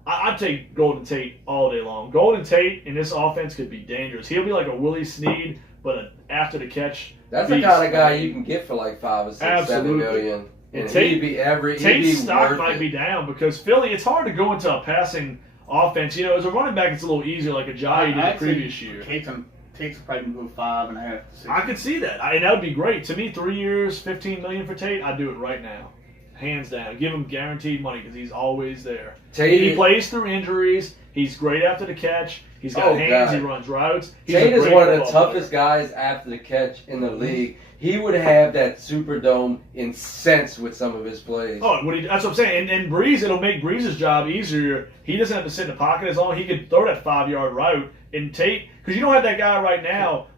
I'd take Golden Tate all day long. Golden Tate in this offense could be dangerous. He'll be like a Willie Snead, but after the catch. That's the kind of guy you can get for like $5 or $6, $7 million. And Tate's stock might be down because Philly, it's hard to go into a passing offense. You know, as a running back, it's a little easier like Ajayi did the previous year. Tate's probably go 5.5. I could see that. And that would be great. To me, 3 years, $15 million for Tate, I'd do it right now. Hands down. Give him guaranteed money because he's always there. He plays through injuries. He's great after the catch. He's got hands. God. He runs routes. Tate is one of the toughest guys after the catch in the league. He would have that Superdome incensed with some of his plays. Oh, that's what I'm saying. And Breeze, it'll make Breeze's job easier. He doesn't have to sit in the pocket as long. He could throw that 5-yard route. And Tate, because you don't have that guy right now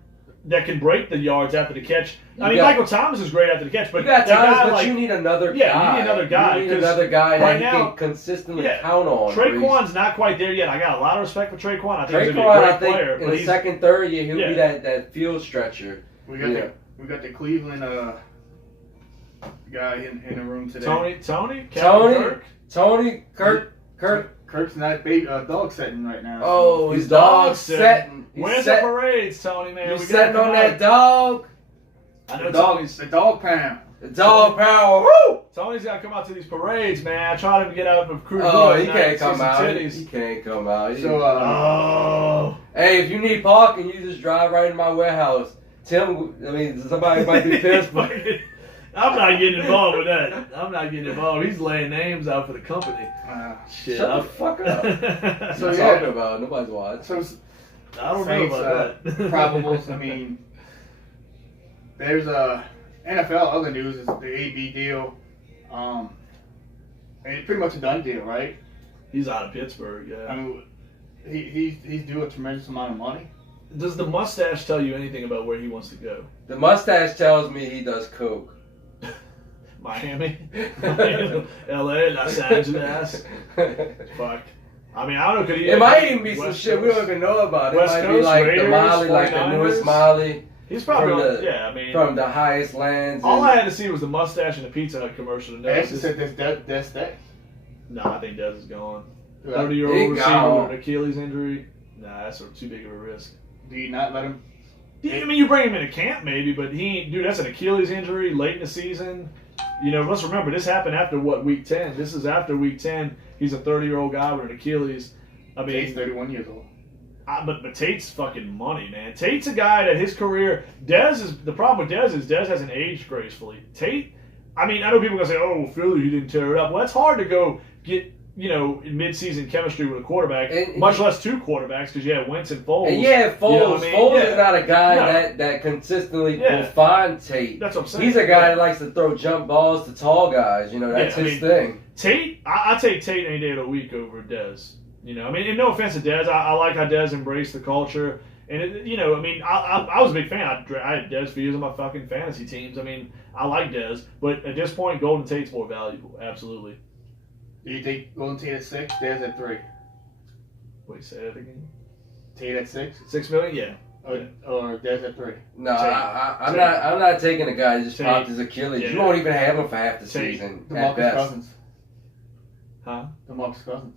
that can break the yards after the catch. Michael Thomas is great after the catch, but you got Thomas, but you need another guy. Yeah, you need another guy. You need another guy that you can consistently count on. Traquan's not quite there yet. I got a lot of respect for Traquan. I think he's going to be a great player. In the second, third year, he'll be that field stretcher. We got the Cleveland guy in the room today. Tony Kirk. Kirk's not dog setting right now. Oh, he's dog setting. Where's the parades, Tony, man? He's setting on that dog. The dog pound. The dog power. Woo! Tony's got to come out to these parades, man. I tried him to get out of Crew. Oh, he can't come out. He can't come out. So, hey, if you need parking, you just drive right in my warehouse. Somebody might be pissed, but I'm not getting involved with that. I'm not getting involved. He's laying names out for the company. Shit. Shut the fuck up. So what talking about? Nobody's watching. So, I don't know about that. Probables. There's NFL other news is the AB deal. And it's pretty much a done deal, right? He's out of Pittsburgh, yeah. He's due a tremendous amount of money. Does the mustache tell you anything about where he wants to go? The mustache tells me he does coke. Miami, LA, Los Angeles. Fuck. I don't know. Could he? It might even be some shit we don't even know about. It might be like Raiders, the Molly, like the newest Molly. He's probably from the highest lands. All I had to see was the mustache and the Pizza Hut commercial. They actually said Dez Stay. No, I think Dez is gone. 30-year-old receiver with an Achilles injury. Nah, that's too big of a risk. Do you not let him? You bring him into camp maybe, but he ain't. Dude, that's an Achilles injury late in the season. Let's remember this happened after week 10. This is after week 10. He's a 30-year-old guy with an Achilles. Tate's 31 years old. But Tate's fucking money, man. Tate's a guy that his career. The problem with Dez hasn't aged gracefully. Tate, I know people are gonna say, "Oh, Philly, he didn't tear it up." Well, it's hard to go get in mid-season chemistry with a quarterback, much less two quarterbacks, because you have Wentz and Foles. Foles. Foles is not a guy that consistently will find Tate. That's what I'm saying. He's a guy that likes to throw jump balls to tall guys. That's his thing. Tate, I take Tate any day of the week over Dez. And no offense to Dez, I like how Dez embraced the culture. And, I was a big fan. I had Dez for years on my fucking fantasy teams. I like Dez. But at this point, Golden Tate's more valuable. Absolutely. Do you think Golden Tate at 6, Dez at 3? Wait, say that again? Tate at 6? $6 million? Yeah. Or Dez at 3? No, I'm not taking a guy who just popped his Achilles. Yeah. You won't even have him for half the season. DeMarcus Cousins. Huh? DeMarcus Cousins.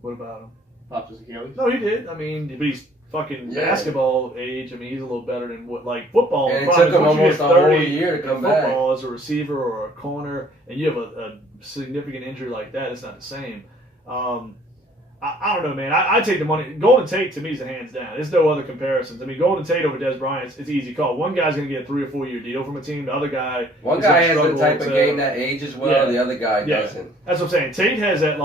What about him? Popped his Achilles? No, he did. But he's fucking basketball age. He's a little better than football. And it took him almost a whole year to come back. Football as a receiver or a corner, and you have a significant injury like that, it's not the same. I don't know, man. I take the money. Golden Tate, to me, is a hands down. There's no other comparisons. Golden Tate over Dez Bryant, it's an easy call. One guy's going to get a 3 or 4 year deal from a team. The other guy... One guy has the type of game that ages well. The other guy doesn't. That's what I'm saying. Tate has that,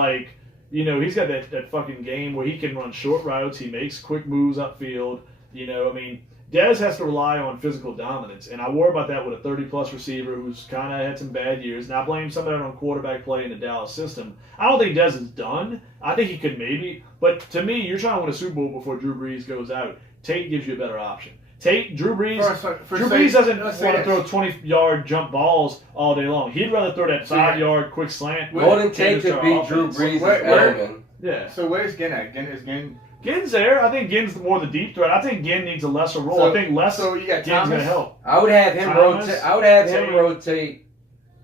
he's got that fucking game where he can run short routes. He makes quick moves upfield. Dez has to rely on physical dominance, and I worry about that with a 30-plus receiver who's kind of had some bad years. And I blame some of that on quarterback play in the Dallas system. I don't think Dez is done. I think he could maybe, but to me, you're trying to win a Super Bowl before Drew Brees goes out. Tate gives you a better option. Drew Brees doesn't want to throw 20-yard jump balls all day long. He'd rather throw that 5-yard quick slant. Golden Tate could be Drew Brees' Edelman. Yeah. So where's Ginn at? Ginn's there. I think Ginn's more the deep threat. I think Ginn needs a lesser role. I think you got Ginn's going to help. I would have him rotate. I would have him rotate.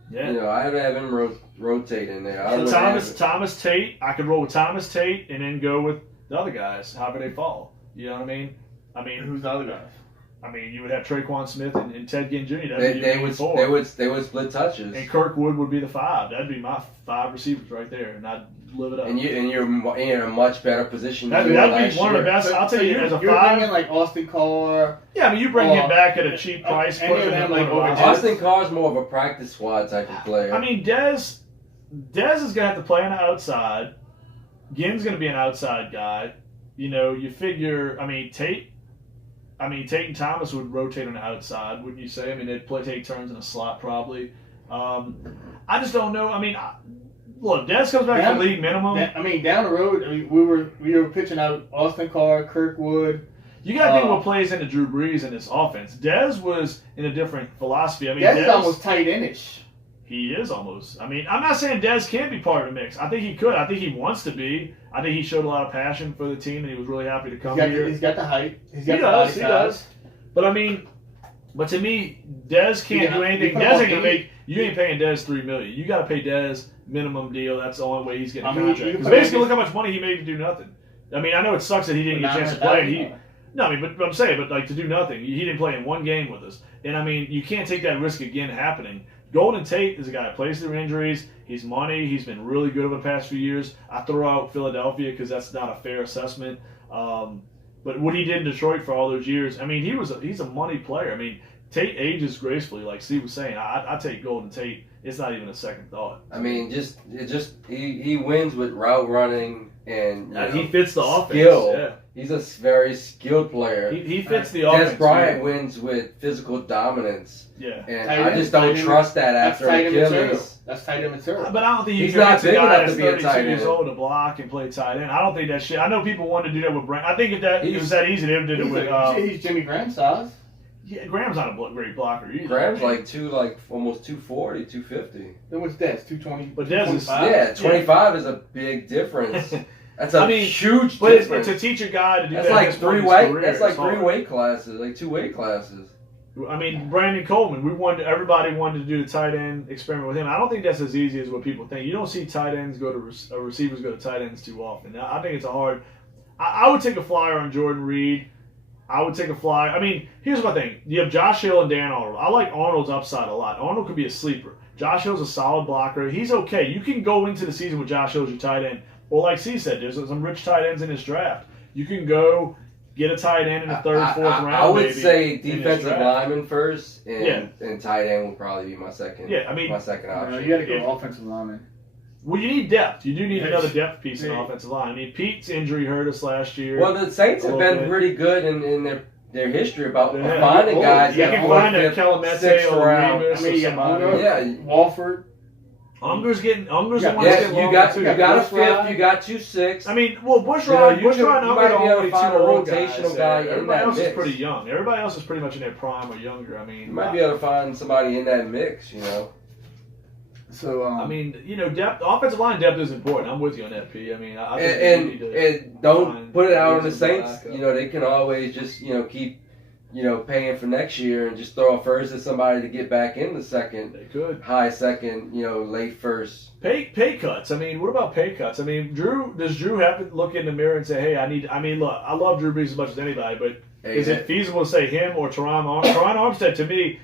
Yeah. You know, I would have him rotate in there. Thomas Tate. I could roll with Thomas Tate and then go with the other guys, however they fall. You know what I mean? Who's the other guys? I mean, you would have Traquan Smith and Ted Ginn Jr. They would split touches. And Kirk Wood would be the 5. That'd be my 5 receivers right there, and I'd live it up. And you're in a much better position. That'd be one of the best. I'll tell you, as a 5. You're bringing like Austin Carr. Yeah, I mean, you bring him back at a cheap price. Austin Carr's more of a practice squad type of player. I mean, Dez is gonna have to play on the outside. Ginn's gonna be an outside guy. You know, you figure. Tate and Thomas would rotate on the outside, wouldn't you say? I mean, they'd take turns in a slot probably. I just don't know. I mean, look, Dez comes back to league minimum. Down the road, we were pitching out Austin Carr, Kirk Wood. You got to think what plays into Drew Brees in this offense. Dez was in a different philosophy. Dez is almost tight end-ish. He is almost. I mean, I'm not saying Dez can't be part of the mix. I think he could. I think he wants to be. I think he showed a lot of passion for the team, and he was really happy to come here. He's got the height. He does. But to me, Dez can't do anything. Dez ain't gonna make. You ain't paying Dez $3 million. You got to pay Dez minimum deal. That's the only way he's getting a contract. Because basically, look how much money he made to do nothing. I mean, I know it sucks that he didn't get a chance to play. But I'm saying, to do nothing, he didn't play in one game with us. And I mean, you can't take that risk again happening. Golden Tate is a guy that plays through injuries. He's money. He's been really good over the past few years. I throw out Philadelphia because that's not a fair assessment. But what he did in Detroit for all those years, I mean, he's a money player. I mean, Tate ages gracefully, like Steve was saying. I take Golden Tate. It's not even a second thought. I mean, he wins with route running and he fits the offense. Skill. Yeah. He's a very skilled player. He fits the offense. Des Bryant wins with physical dominance. Yeah. And I just don't trust that after Achilles. That's tight end material. But I don't think he's not big enough to be a tight end. Years old to block and play tight end. I don't think that shit. I know people want to do that with Brand. I think if it was that easy, they would do it with. He's Jimmy Graham size. Yeah, Graham's not a great blocker either. Graham's almost 240, 250. Then what's Dez? 220. But Dez is 25 is a big difference. That's a huge but difference. To teach a guy to do that's that, like three weight classes, like 2 weight classes. I mean, Brandon Coleman. Everybody wanted to do the tight end experiment with him. I don't think that's as easy as what people think. You don't see tight ends receivers go to tight ends too often. I think it's a hard. I would take a flyer on Jordan Reed. I would take a flyer. I mean, here's my thing. You have Josh Hill and Dan Arnold. I like Arnold's upside a lot. Arnold could be a sleeper. Josh Hill's a solid blocker. He's okay. You can go into the season with Josh Hill as your tight end. Well, like C said, there's some rich tight ends in this draft. You can go get a tight end in the third, fourth round. I would say defensive lineman first, and tight end would probably be my second. Yeah, I mean, my second option. You got to go offensive lineman. Well, you need depth. You do need another depth piece in the offensive line. I mean, Pete's injury hurt us last year. Well, the Saints have been pretty good in their history about finding guys. You can find a Calamete or Remus. I mean, you got Walford. Unger's the one that's getting you got a fifth, you got 2 6. I mean, well, Bushrod and Unger might be able to find a rotational guy in Everybody that else mix. is pretty young. Everybody else is pretty much in their prime or younger. I mean, you might be able to find somebody in that mix, you know. So I mean, depth, offensive line depth is important. I'm with you on that, P. I mean, I think and don't put it out on the Saints. You know, they can always just keep paying for next year and just throw a first at somebody to get back in the second. They could. High second, late first. Pay cuts. I mean, what about pay cuts? I mean, does Drew have to look in the mirror and say, hey, look, I love Drew Brees as much as anybody, but is it feasible to say him or Teron Armstead? Teron Armstead, to me,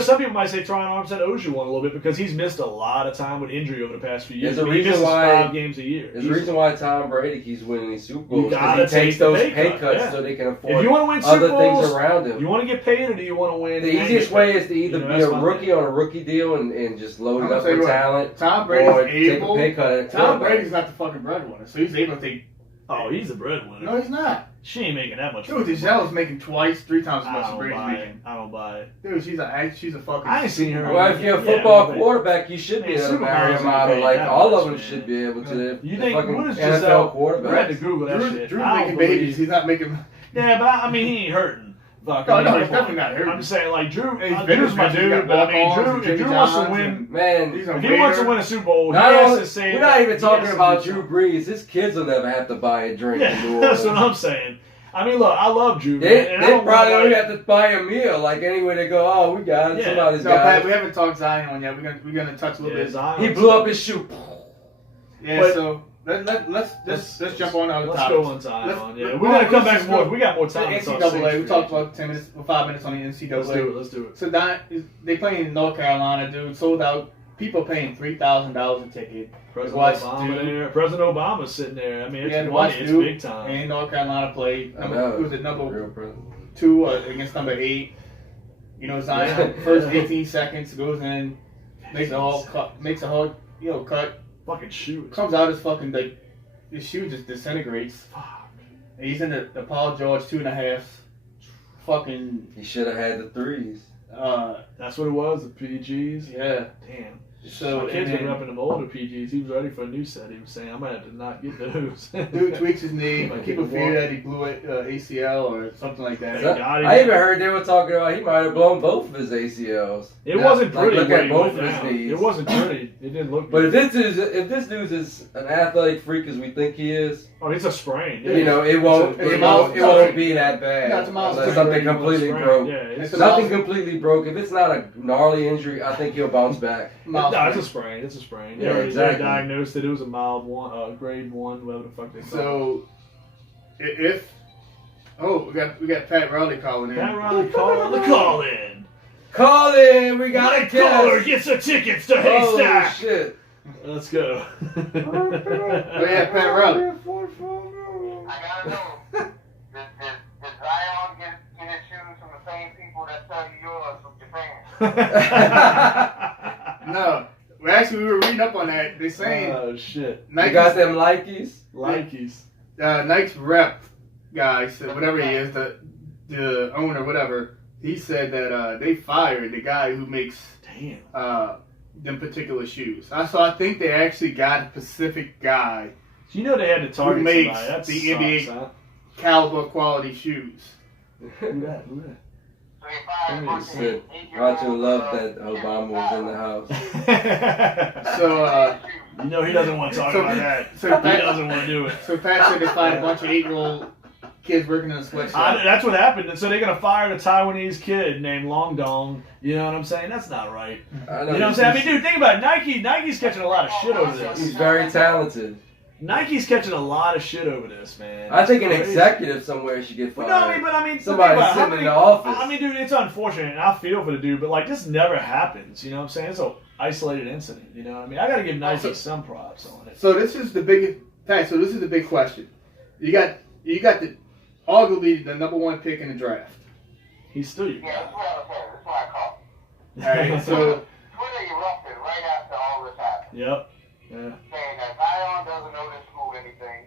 some people might say Teron Armstead owes you one a little bit because he's missed a lot of time with injury over the past few years. He misses 5 games a year. There's a reason why Tom Brady keeps winning these Super Bowls. Because he takes those pay cuts so they can afford if you want to win other Super Bowls, things around him. You want to get paid or do you want to win? The easiest way is to either be a rookie on a rookie deal and just load it up with talent. Tom Brady's able. Take a pay cut. Tom Brady's not the fucking breadwinner, so he's able to take Oh, he's a breadwinner. No, he's not. She ain't making that much. Dude, Giselle's making twice, 3 times as much I as don't Brady's buy it. making. I don't buy it. Dude, she's a fucking. I ain't seen her. Well, if you're a Yeah, football but- quarterback, you should be Man, able to Super marry a Bowl's model. ain't Like that all much, of them man. should be able to. You The think fucking what is NFL Giselle? quarterback? I had to Google that shit. Drew's I don't making believe- babies. He's not making. Yeah, but I mean, he ain't hurting. Fuck, No, I mean, no, come he's definitely on. not hurting. I'm just saying, like Drew. He's Drew's my He's dude, got but I mean, walk-ons and Drew. If Jimmy Drew wants to Johns win, and- Man, He's a if he wants to waiter. win a Super Bowl, he not has only, to say. we're not even he talking has to about do Drew something. Brees. His kids will never have to buy a drink in New Yeah, Orleans. that's what I'm saying. I mean, look, I love Drew. They, man, and I they don't probably want, only like- have to buy a meal. Like anywhere they go, oh, we got it. Yeah. Somebody's No, got Pat, it. we haven't talked Zion on yet. We're gonna touch a little Yeah, bit. Zion. He blew up his shoe. Yeah, But- so let's jump on to other Let's topics. go on Zion. Yeah, let's- we're gonna come let's back just more. go- We got more The time. to talk NCAA. Saints We talked free about 10 minutes, 5 minutes on the agents. NCAA. Let's do it. Let's do it. So they playing in North Carolina, dude. Sold out. People paying $3,000 a ticket. President Watch Obama Duke. there. President Obama's sitting there. I mean, it's Yeah, to money. watch It's Duke big time. and North Carolina play. I know. Who was it? Number Real president. 2 against number 8. You know, Zion first 18 seconds goes in, makes a whole cut, Fucking shoot. comes out his fucking like his shoe just disintegrates. Fuck. And he's in the Paul George 2.5. Fucking He should have had the threes. That's what it was. The PGs. yeah. Damn. So My kids and been then up in them older PGs. He was ready for a new set. He was saying, I'm gonna have to not get those. dude tweaks his knee. Like People it fear was. that he blew it ACL or something like that. Thank God he I even didn't. heard they were talking about he might have blown both of his ACLs. It Yeah, wasn't like, pretty. look when at he both went of his down. knees. It wasn't pretty. It didn't look. But good. if this dude is an athletic freak as we think he is, Oh, it's a sprain. Yeah. you know, it won't It's a it mild- won't be that bad No, it's a mild unless sprain. something completely Sprain. broke. Yeah, it's It's a, a Nothing mild- completely broke. If it's not a gnarly injury, I think he'll bounce back. no, Miles it's a sprain. It's a sprain. Yeah, They exactly. diagnosed it. It was a mild one, grade 1, whatever the fuck they call it. So if we got Pat Riley calling in. Pat Riley call the call in. Call in. We got a Mike Caller guest. gets the tickets to Holy Haystack. shit! Let's go. Oh yeah, Pat Riley. I gotta know, did Zion get his shoes from the same people that sell you yours from Japan? No, well, actually we were reading up on that. They're saying Oh shit. You got them Likes? Likeies. Nike's rep guy said whatever he is, the owner, whatever. He said that they fired the guy who makes Damn. them particular shoes. So I think they actually got a specific guy, You know they had to target makes somebody. That the sucks, NBA huh? caliber quality shoes. Who that? Who that? So they fired a bunch of Said, 8-year-olds, Roger loved that Obama was in the house. So you know he doesn't want to talk So- about that. so he Pat- doesn't want to do it. so Pat said they fired a bunch of 8-year-old kids working in a sweatshop. That's what happened. And so they're gonna fire a Taiwanese kid named Long Dong. You know what I'm saying? That's not right. I You know what I'm saying? I mean, dude, think about it. Nike's catching a lot of shit over He's this. very talented. Nike's catching a lot of shit over this, man. I think an It's crazy. executive somewhere should get But fired. no, I mean, Somebody think about it. How sitting in many- the office. I mean, dude, it's unfortunate, and I feel for the dude, but like this never happens. You know what I'm saying? It's an isolated incident. You know what I mean? I got to give Nike some props on it. So this is the biggest. Pat, so this is the big question. You got the arguably the number 1 pick in the draft. He's still your Yeah, guy. that's what I was saying. That's what I called. All right, so Twitter erupted right after all this happened, Yep. Yeah. saying that Zion doesn't know this school anything.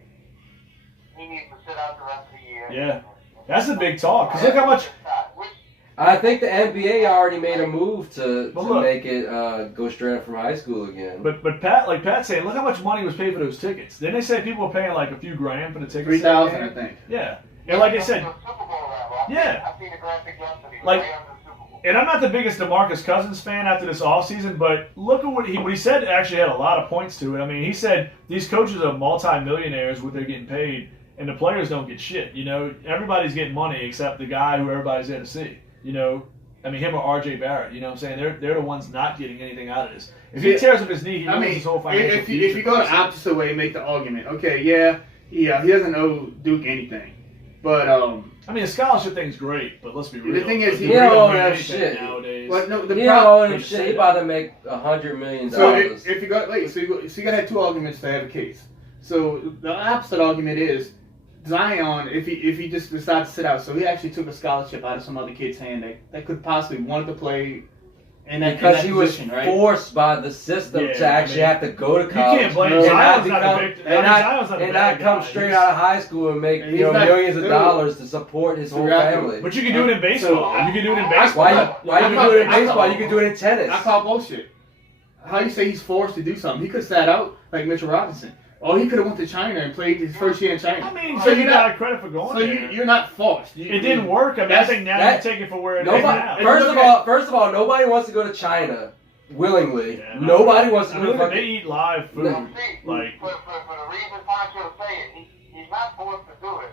He needs to sit out the rest of the year. Yeah. That's the big talk. Cause look how much. Which, I think the NBA already made a move to But look- make it go straight up from high school again. But Pat's saying, look how much money was paid for those tickets. Didn't they say people were paying like a few grand for the tickets? 3,000, I think. Yeah. And like they said, the Super Bowl level. Yeah. I seen the graphic yesterday. Like- right after the Super Bowl. and I'm not the biggest DeMarcus Cousins fan after this offseason, but look at what he said actually had a lot of points to it. I mean, he said these coaches are multi-millionaires, what they're getting paid, and the players don't get shit. You know, everybody's getting money except the guy who everybody's there to see. You know, I mean, him or R.J. Barrett. You know what I'm saying? They're the ones not getting anything out of this. If he Yeah. tears up his knee, he I loses mean, his whole financial if future. you go the opposite way and make the argument, okay, yeah, he doesn't owe Duke anything, but I mean, the scholarship thing's great, but let's be The real. thing is, He he don't don't mean have anything shit. nowadays. but no, the He problem. don't own shit. He about to make $100 million. So if you got so you gotta have 2 arguments to have a case. So the opposite argument is Zion, if he just decides to sit out, so he actually took a scholarship out of some other kid's hand that could possibly wanted to play in that because he was position, right? forced by the system Yeah, to actually have to go to You college. can't blame No, Zion's and not not a victim. become- Zion's not a and bad not come guy. straight He's- out of high school and make He's not- millions of dude. dollars to support his whole Exactly. family. But you can do it in baseball. You can do it in baseball. Why you can do it in I- baseball? You can do it in tennis. I call bullshit. How you say he's forced to do something? He could have sat out like Mitchell Robinson. Or he could have went to China and played his first year in China. I mean, so so you you're got not. credit for going So there. you're not forced. It didn't work. I mean, I think now that- you take it for where it is Nobody, now. first of all, nobody wants to go to China willingly. Yeah, Nobody wants to I go mean, to they fucking. eat live food. No. Like, for the reason Pancho say it, he's not forced to do it,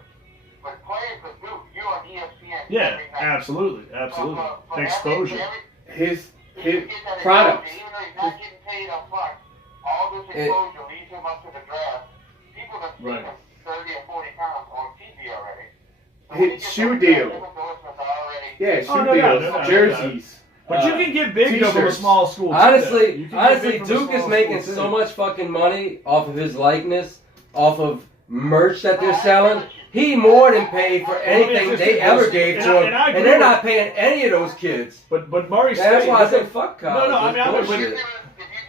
but players that do, you're on ESPN yeah, every night. absolutely, absolutely. For Exposure. His he can get that products. exposure, even though he's not getting paid up front, all this exposure leads him up to the draft. People have seen Right. him 30 or 40 pounds on TV already. So His when he gets shoe up deal. there, his endorsements are already. Yeah, shoe Oh, no doubt, deals, no doubt, jerseys. But you can get big though from a T-shirts. small school. too, though. Honestly, You can get big from a Duke is small making school, so too. much fucking money off of his likeness, off of merch that they're selling. He more than paid for anything they ever gave to him, And I agree and they're with- not paying any of those kids. But Murray That's State. why I said fuck college. No, I mean, I That's would- bullshit.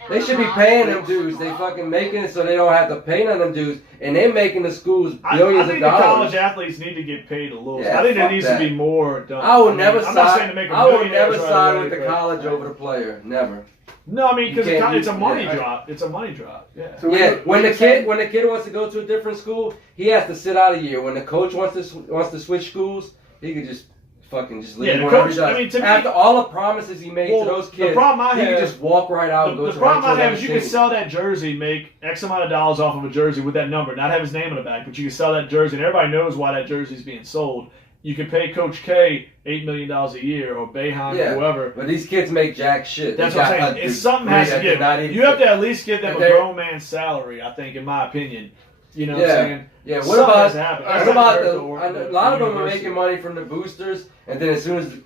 They should be paying them dudes. They fucking making it so they don't have to pay none of them dudes, and they're making the schools I billions think of the college dollars. athletes need to get paid a little. Yeah, I think there fuck needs that. to be more done. I would mean, never I'm not saying side. to make a I would millionaire never right side away, with the but- college over the player. Never. No, I mean because You can't it's a use- money yeah. drop. It's a money drop. Yeah. So Yeah, what when you the saying? kid wants to go to a different school, he has to sit out a year. When the coach wants to switch schools, he could just fucking just leave Yeah, the whenever coach- he does. I mean, to me- After all the promises he made Well, to those the kids, problem I he could have- just walk right out and go The to problem right to I have another is you can team. sell that jersey, make X amount of dollars off of a jersey with that number, not have his name on the back, but you can sell that jersey, and everybody knows why that jersey is being sold. You can pay Coach K $8 million a year, or Boeheim, Yeah. or whoever. But these kids make jack shit. That's They what I'm got saying. a It's something degree has to that they're not give. even- You have to at least give them And a they're- grown man's salary, I think, in my opinion. You know what I'm Yeah. saying? Yeah, what Something about has to happen. what That's about not the? fair to A lot of them are university. making money from the boosters, and then as soon as the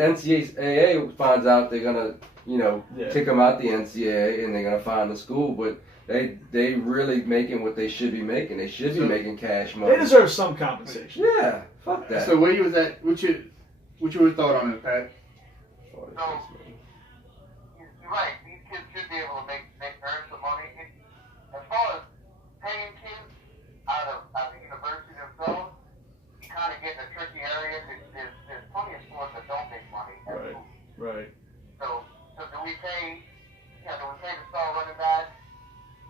NCAA finds out, they're gonna, Yeah. kick them out the NCAA, and they're gonna find the school. But they really making what they should be making. They should be So- making cash money. They deserve some compensation. Yeah, fuck that. So where you was at? What's your thought on it, Pat? You're right. These kids should be able to earn some money. As far as paying kids out of the university themselves, you kind of get in a tricky area. There's plenty of sports that don't make money. at Right. school. Right. So do we pay? Do we pay the star running back,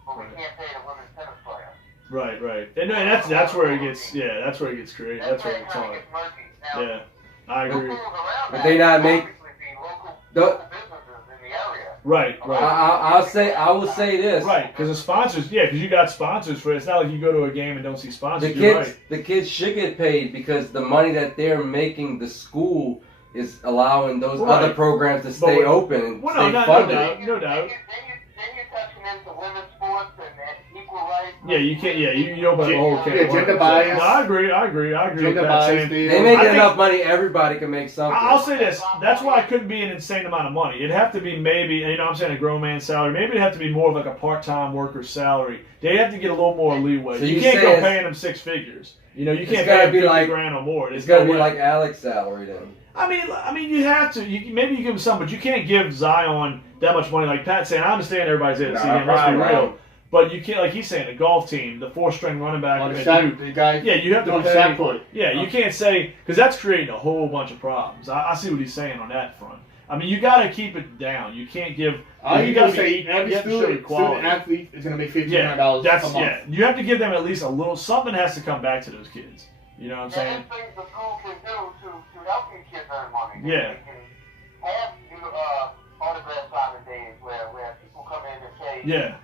but we can't pay the women's tennis player? Right. And that's where it gets. Yeah, that's where it gets created. That's where where it it's kind of hard. gets murky. Now, Yeah, I the agree. schools around But that they not would make- obviously be local Don't- businesses in the area. Right. I will say this. Right, because the sponsors, because you got sponsors for it. It's not like you go to a game and don't see sponsors. The You're kids, the kids should get paid because the money that they're making, the school is allowing those Right. other programs to stay But- open and Well, stay no funded. doubt. No doubt. Then you're touching into women's sports and equal rights. Yeah, you can't. Yeah, you open up a whole can. Yeah, of gender worms. bias. No, I agree with Gender that. bias Saying, deal. They make I think- enough money, everybody can make something. I'll say this. That's why it couldn't be an insane amount of money. It'd have to be maybe, I'm saying a grown man's salary. Maybe it'd have to be more of like a part-time worker's salary. They have to get a little more leeway. So you you can't say go it's- paying them six figures. You can't gotta pay them be 50 like- grand or more. It's There's gotta no be way. like Alex's salary then. I mean, you have to. Maybe you give him some, but you can't give Zion that much money. Like Pat's saying, I understand everybody's in it. See, let's be right. real. But you can't, like he's saying, the golf team, the four-string running back. On the at shot, Duke. the guy. Yeah, you have to on the pay. shot put. Yeah, you can't say because that's creating a whole bunch of problems. I see what he's saying on that front. I mean, you got to keep it down. You can't give. All you gotta gotta say every you have to show student equality. athlete is gonna make Yeah, $1,500 that's a month. yeah. You have to give them at least a little. Something has to come back to those kids. You know what I'm And saying? there's things the school can do to help these kids earn money. Yeah. They can have autograph signing days where people come in and pay Yeah.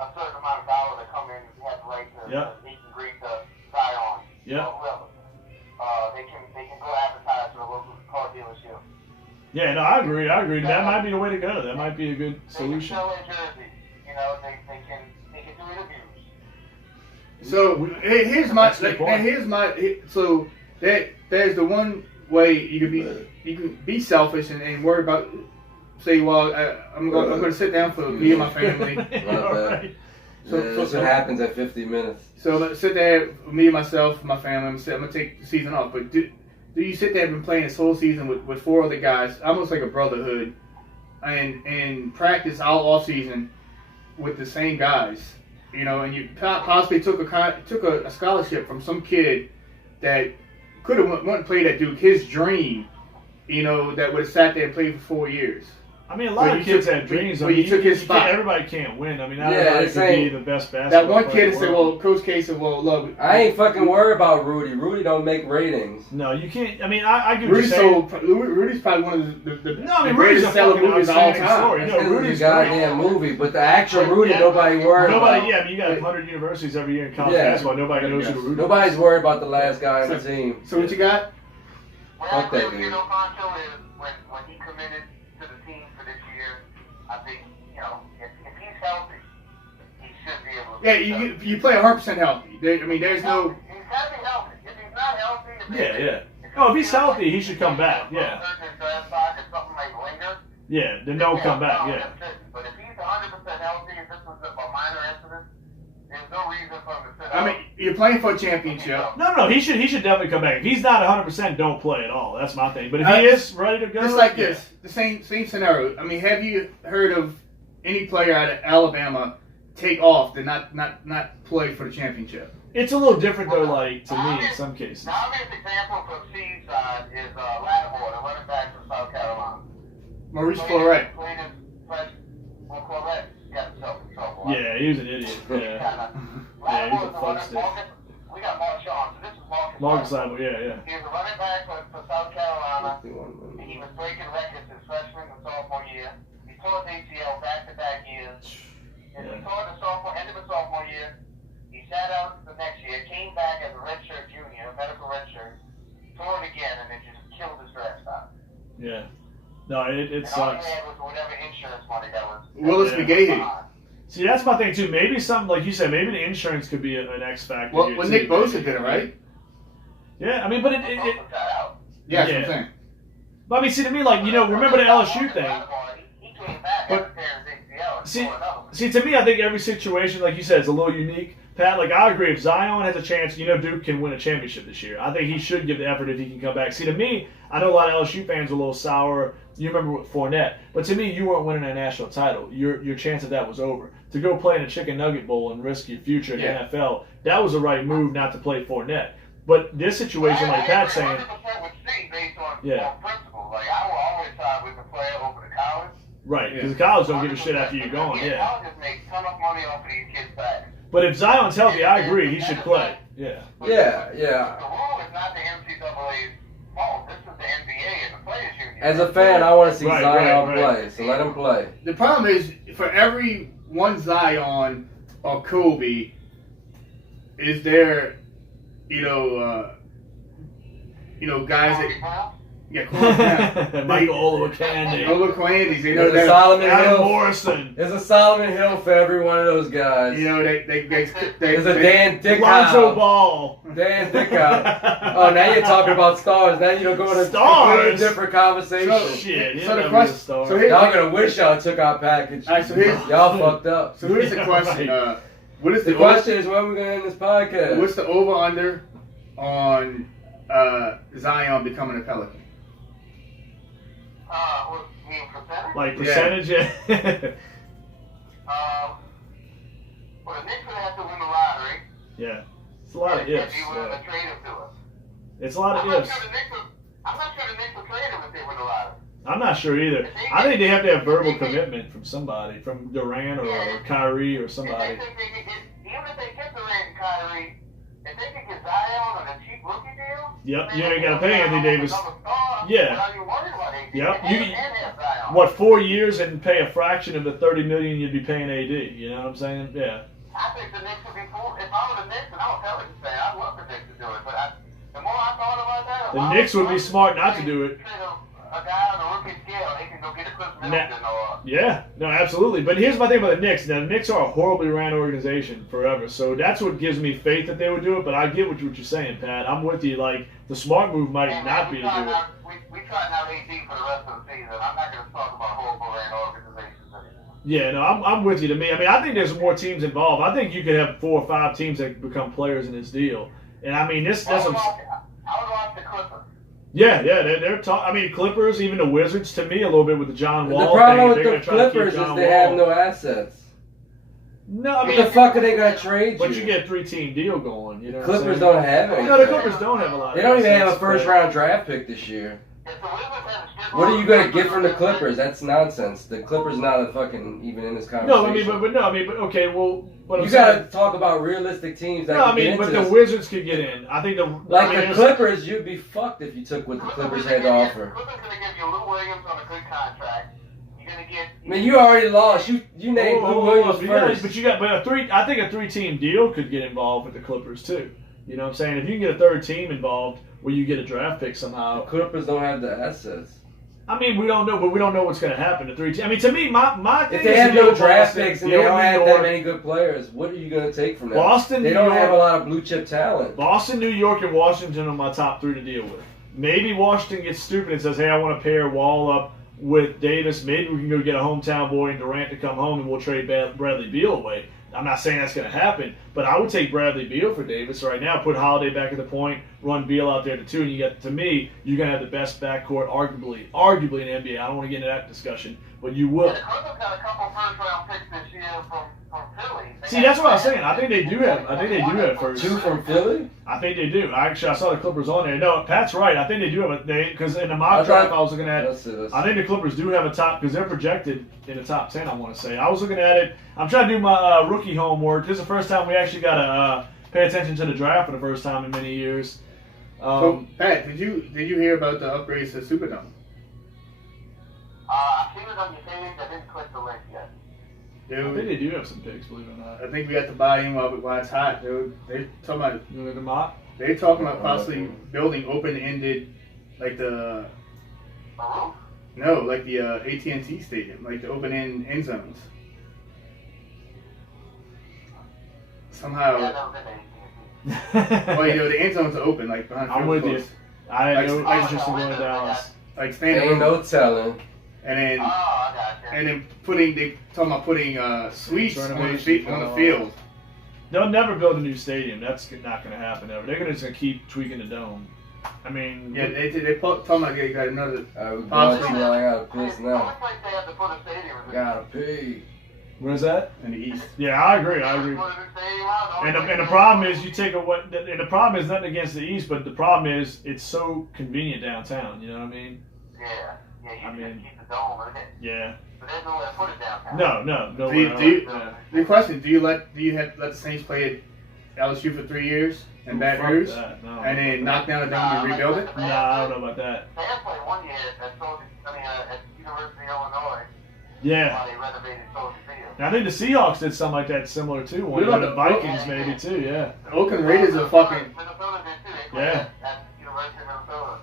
a certain amount of dollars to come in and have the right to meet and greet the Zion Yeah. or whoever. They can go advertise to a local car dealership. Yeah. No, I agree. That might be the way to go. That might be a good They solution. can sell their jersey. They can do interviews. So here's my That's a good point. so there's the one way you can be selfish and worry about say I'm gonna sit down for me and my family. Yeah, right. That's what happens at 50 minutes. So let's sit there, me and myself, my family. I'm gonna take the season off. But do you sit there and been playing this whole season with four other guys, almost like a brotherhood, and practice all offseason with the same guys, you know, and you possibly took a scholarship from some kid that could have went and played at Duke, his dream, you know, that would have sat there and played for 4 years. I mean, a lot of kids have dreams. I mean, you took his spot. Everybody can't win. I mean, not everybody can be the best basketball That one player kid in the said, world. well, Coach K said, well, look. I ain't fucking worried about Rudy. Rudy don't make ratings. No, you can't. I mean, I get what you're Rudy's saying. Rudy's probably one of the No, I mean, Rudy's greatest a selling fucking movies of all outstanding time. story. That's No, 'cause Rudy's it's a goddamn great. movie, but the actual Rudy, nobody worried about. Yeah, I mean, you got 100 universities every year in college Yeah. basketball. Nobody knows who Rudy is. Nobody's worried about the last guy on the team. So what you got? Well, Fuck that I dude. you know, Poncho is when he committed to the team for this year, I think, you know, if he's healthy, he should be able to. Yeah, you play 100% healthy. I mean, there's no. He's got to be healthy. If he's not healthy, Oh, if he's healthy, he should come back. Yeah. If something might linger, Yeah, then don't come back. Yeah. But if he's 100% healthy, if this was a minor incident, there's no reason for him to sit I mean, you're playing for a championship. No, he should definitely come back. If he's not 100%, don't play at all. That's my thing. But if he is ready to go, Just like this, the same scenario. I mean, have you heard of any player out of Alabama take off to not play for the championship? It's a little different though. Like to me, in some cases. The obvious example from Seaside is Lattimore, the running back from South Carolina. Maurice Claret. Played his well, Claret got himself in trouble. Yeah, he was an idiot. Yeah. Yeah, he's a fuckstick. We got Marshawn, so this is Marcus Lattimore, yeah. He was a running back for South Carolina, and he was breaking records his freshman and sophomore year. He tore his ACL back-to-back years. And he tore the end of his sophomore year. He sat out the next year, came back as a redshirt junior, a medical redshirt, tore it again, and it just killed his draft stock. Yeah. No, it And all sucks. he had was whatever insurance money that was. Willis McGahee. See, that's my thing too. Maybe something like you said. Maybe the insurance could be an X factor. Well, here, when too. Nick Bosa did it, right? Yeah, I mean, but Bosa got out. Yeah, that's Yeah. what I'm saying. But I mean, see, to me, like remember the LSU thing. He came back But- after tearing his ACL and See, tore another one. See, to me, I think every situation, like you said, is a little unique. Pat, like I agree. If Zion has a chance, Duke can win a championship this year. I think he should give the effort if he can come back. See, to me, I know a lot of LSU fans are a little sour. You remember with Fournette, but to me, you weren't winning a national title. Your chance of that was over. To go play in a chicken nugget bowl and risk your future in the NFL, that was the right move not to play Fournette. But this situation, like Pat's saying, 100% would see based on Yeah. principle. Like I will always side with the player over the college. right, because the college don't give a shit after you're gone. Yeah. Colleges make a ton of money off of these kids' backs. But if Zion's healthy, I agree. He should play. Yeah. Yeah. The rule is not the NCAA's fault. This is the NBA and the players' union. As a fan, I want to see Right, Zion right. play, so let him play. The problem is, for every one Zion or Kobe, is there, guys that Michael Olowokandi. Olowokandi, There's a Solomon Adam Hill. Morrison. There's a Solomon Hill for every one of those guys. There's There's a Dan Lonzo Dickow. Ball. Dan Dickow. Oh, now you're talking about stars. Now you're going to Stars? a completely different conversation. So- Shit. So the he'll never be a question- star. so here- Y'all gonna wish y'all took our package. All right, so here's- Y'all fucked up. So here's the question: Right. What is The question is when we're gonna end this podcast. What's the over under on Zion becoming a Pelican? What, you mean percentage? Like percentage, yeah. Well, the Knicks would have to win the lottery. Yeah. It's a lot of ifs. If you willing Yeah. to trade him to us. It's a lot I'm of not ifs. sure the Knicks would trade him if they win the lottery. I'm not sure either. I think they have to have verbal commitment from somebody, from Durant or Kyrie or somebody. If they think they can get, even if they get Durant and Kyrie, if they can get Zion on a cheap rookie deal, Yep, you ain't gotta pay Anthony Davis. Yeah. Without even worrying about AD. Yep, And you- have Zion. What, 4 years and pay a fraction of the $30 million you'd be paying AD? You know what I'm saying? Yeah. I think the Knicks would be cool. If I were the Knicks and I'm a Pelicans fan, I'd love the Knicks to do it. But the more I thought about that, The Knicks would be smart not to do it. Trade a guy on a rookie scale, they can go get a Chris Middleton or. Yeah, no, absolutely. But here's my thing about the Knicks. Now, the Knicks are a horribly ran organization forever, so that's what gives me faith that they would do it. But I get what you're saying, Pat. I'm with you. Like, the smart move might And not be we to tried do it. out- We tried out AD for the rest of the season. I'm not going to talk about horrible ran organizations anymore. Yeah, no, I'm with you. To me, I mean, I think there's more teams involved. I think you could have 4 or 5 teams that become players in this deal. And I mean, that's I some. would watch the Clippers. Yeah, they're talking. I mean, Clippers, even the Wizards, to me, a little bit with the John Wall The problem thing. with the Clippers is they have no assets. No, I mean, what the fuck are they gonna trade you? But you get a 3-team deal going. You know, Clippers don't have anything. No, the Clippers don't have a lot. They don't even have a first round draft pick this year. What are you gonna get from the Clippers? That's nonsense. The Clippers not a fucking even in this conversation. No, I mean, but okay, well, what you gotta talk about realistic teams that can get into but this. the Wizards could get in. I think the Clippers, you'd be fucked if you took what the Clippers had to offer. Clippers gonna give you Lou Williams on a good contract. You're gonna get. I mean, you already lost. You named Lou Williams first. I think a 3-team deal could get involved with the Clippers too. You know what I'm saying? If you can get a third team involved, where you get a draft pick somehow. The Clippers don't have the assets. I mean, we don't know, but we don't know what's going to happen to 3 teams. I mean, to me, my thing if they have no draft picks and they don't have that many good players, what are you going to take from them? Boston, they don't have a lot of blue chip talent. Boston, New York, and Washington are my top 3 to deal with. Maybe Washington gets stupid and says, "Hey, I want to pair Wall up with Davis. Maybe we can go get a hometown boy and Durant to come home, and we'll trade Bradley Beal away." I'm not saying that's going to happen, but I would take Bradley Beal for Davis right now. Put Holiday back at the point, run Beal out there to 2, and you get, to me, you're going to have the best backcourt, arguably in the NBA. I don't want to get into that discussion, but you will. Yeah, the Clippers got a couple first-round picks this year from Philly. See, that's what I was saying. I think they do have first. 2 from Philly? I think they do. Actually, I saw the Clippers on there. No, Pat's right. I think they do have because in the mock draft I was looking at, I think the Clippers do have a top, because they're projected in the top 10, I want to say. I was looking at it. I'm trying to do my rookie homework. This is the first time we actually got to pay attention to the draft for the first time in many years. So, Pat, did you hear about the upgrades to Superdome? I've seen it on your page. I didn't click the link yet. Dude, I think they do have some picks, believe it or not. I think we got to buy him while it's hot, dude. They're talking about. You know the mock? They're talking about possibly building open-ended, like the. No, like the AT&T Stadium, like the open-end end zones. Somehow. Well, you know, the end zones are open, like behind. I'm with you. I had no interest in going to Dallas. Like standing. Ain't no telling. And then they talking about putting suites on the field. They'll never build a new stadium. That's not going to happen ever. They're just going to keep tweaking the dome. I mean, yeah, they talking about they got another. I gotta piss now. Gotta pee. What is that? In the East. Yeah, I agree. And the problem is you take away. And the problem is nothing against the East, but the problem is it's so convenient downtown. You know what I mean? Yeah. Yeah. I mean, keep the dome in it. Yeah. But there's nowhere to put it downtown. No. The question: do you let the Saints play at LSU for 3 years in Baton Rouge, and then knock down the dome and rebuild it? No, I don't know about that. They had played 1 year at University of Illinois. Yeah. While they renovated Soldier Field. I think the Seahawks did something like that similar too. One of the Vikings maybe too. Yeah. The Oakland Raiders are fucking. Minnesota did too. They Yeah. At University of Minnesota.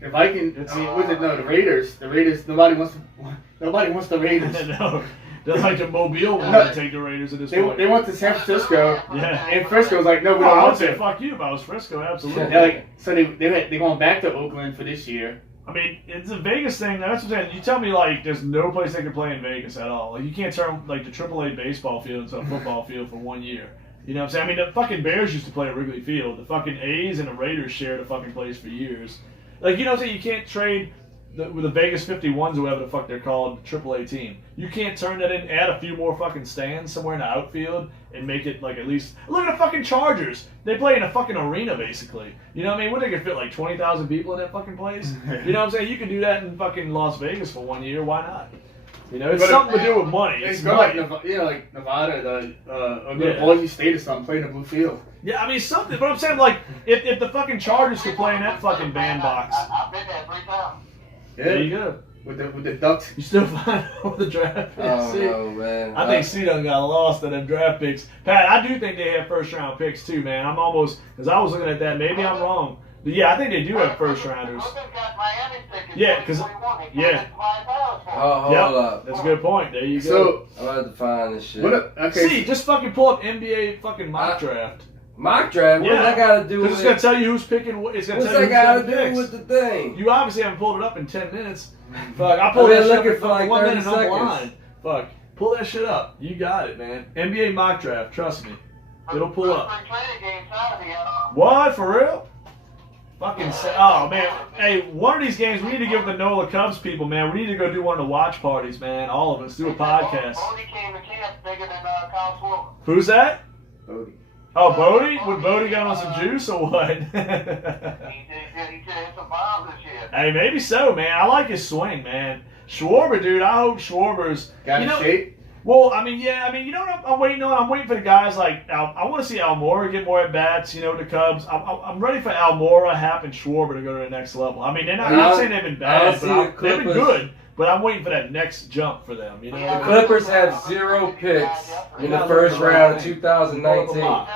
The Vikings. I mean, what's it? No, the Raiders. The Raiders. Nobody wants the Raiders. No. They're like the Mobile wanted to take the Raiders at this point. They went to San Francisco. Yeah. And Frisco was like, no, we don't I want would say to. fuck you if I was Frisco, absolutely. They're like, so they're going back to Oakland for this year. I mean, it's a Vegas thing. That's what I'm saying. You tell me, like, there's no place they could play in Vegas at all. Like, you can't turn, like, the AAA baseball field into a football field for 1 year. You know what I'm saying? I mean, the fucking Bears used to play at Wrigley Field. The fucking A's and the Raiders shared a fucking place for years. Like, you know what I'm saying? You can't trade the Vegas 51s, or whatever the fuck they're called, AAA team. You can't turn that in, add a few more fucking stands somewhere in the outfield, and make it, like, at least... Look at the fucking Chargers. They play in a fucking arena, basically. You know what I mean? What, they could fit, like, 20,000 people in that fucking place? You know what I'm saying? You could do that in fucking Las Vegas for 1 year. Why not? You know, it's something to do with money. It's money. Like Nevada, Boise State or something, playing a blue field. Yeah, I mean, something. But I'm saying, like, if the fucking Chargers could play in that fucking bandbox. I've been there 3 times. Yeah. There you go. With the Ducks. You still find over the draft picks. Oh, no, man. I think C done got lost in them draft picks. Pat, I do think they have first round picks too, man. I'm almost, because I was looking at that. Maybe I'm wrong. But yeah, I think they do have first rounders. Yeah, because Hold up. That's a good point. There you go. So I'm about to find this shit. Okay. See, just fucking pull up NBA fucking mock draft. Mock draft? What does that got to do with it? Because it's going to tell you who's picking. It's going to What's tell you that who's got to do with the thing? You obviously haven't pulled it up in 10 minutes. Fuck, I pulled that shit up for like 1 minute 30 seconds. blind. Fuck, pull that shit up. You got it, man. NBA mock draft, trust me. It'll pull up. What, for real? Fucking oh man, hey, one of these games we need to give the NOLA Cubs people, man. We need to go do one of the watch parties, man. All of us do a podcast. Bodie came to camp bigger than Kyle Schwarber. Who's that? Bodie. Oh, Bodie? Would Bodie got on some juice or what? He did hit some bombs this year. Hey, maybe so, man. I like his swing, man. Schwarber, dude. I hope Schwarber's Got in shape. Well, I mean, yeah, I mean, you know what I'm waiting on? I'm waiting for the guys like I want to see Almora get more at bats, you know, with the Cubs. I'm ready for Almora, Happ, and Schwarber to go to the next level. I mean, they're not saying they've been bad, but they've been good. But I'm waiting for that next jump for them. You know, The Clippers have 0 picks in the first round of 2019.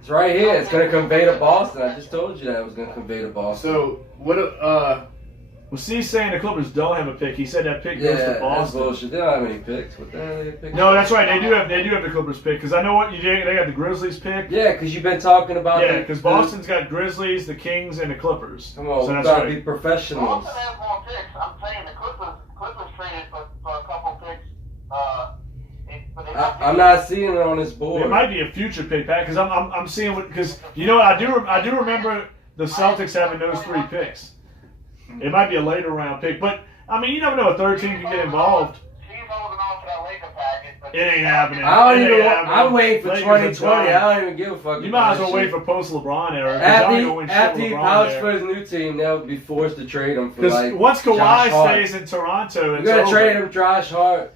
It's right here. It's gonna convey to Boston. I just told you that it was gonna convey to Boston. So what? well, C's saying the Clippers don't have a pick. He said that pick goes to Yeah, that's Boston. bullshit. They don't have any picks. What the hell are they picking? No, that's right. They do have the Clippers pick because I know what they got the Grizzlies pick. Yeah, because you've been talking about Yeah, because Boston's got Grizzlies, the Kings, and the Clippers. Come on, so we that's gotta right. be professionals. Boston has more picks. I'm saying the Clippers traded for a couple picks. I'm not seeing it on this board. It might be a future pick, Pat, because I'm seeing what because you know what I do remember the Celtics having those 3 picks. It might be a later round pick, but I mean you never know. A third team can get involved. He's holding on to that Laker package, but It ain't happening. I'm waiting for Lakers 2020. are I don't even give a fuck. You might as well wait for post LeBron era. 'Cause y'all ain't gonna win shit After with he LeBron pouts there. for his new team, they'll be forced to trade him for Because like once Kawhi Josh Hart. stays in Toronto, We're it's gonna over. trade him Josh Hart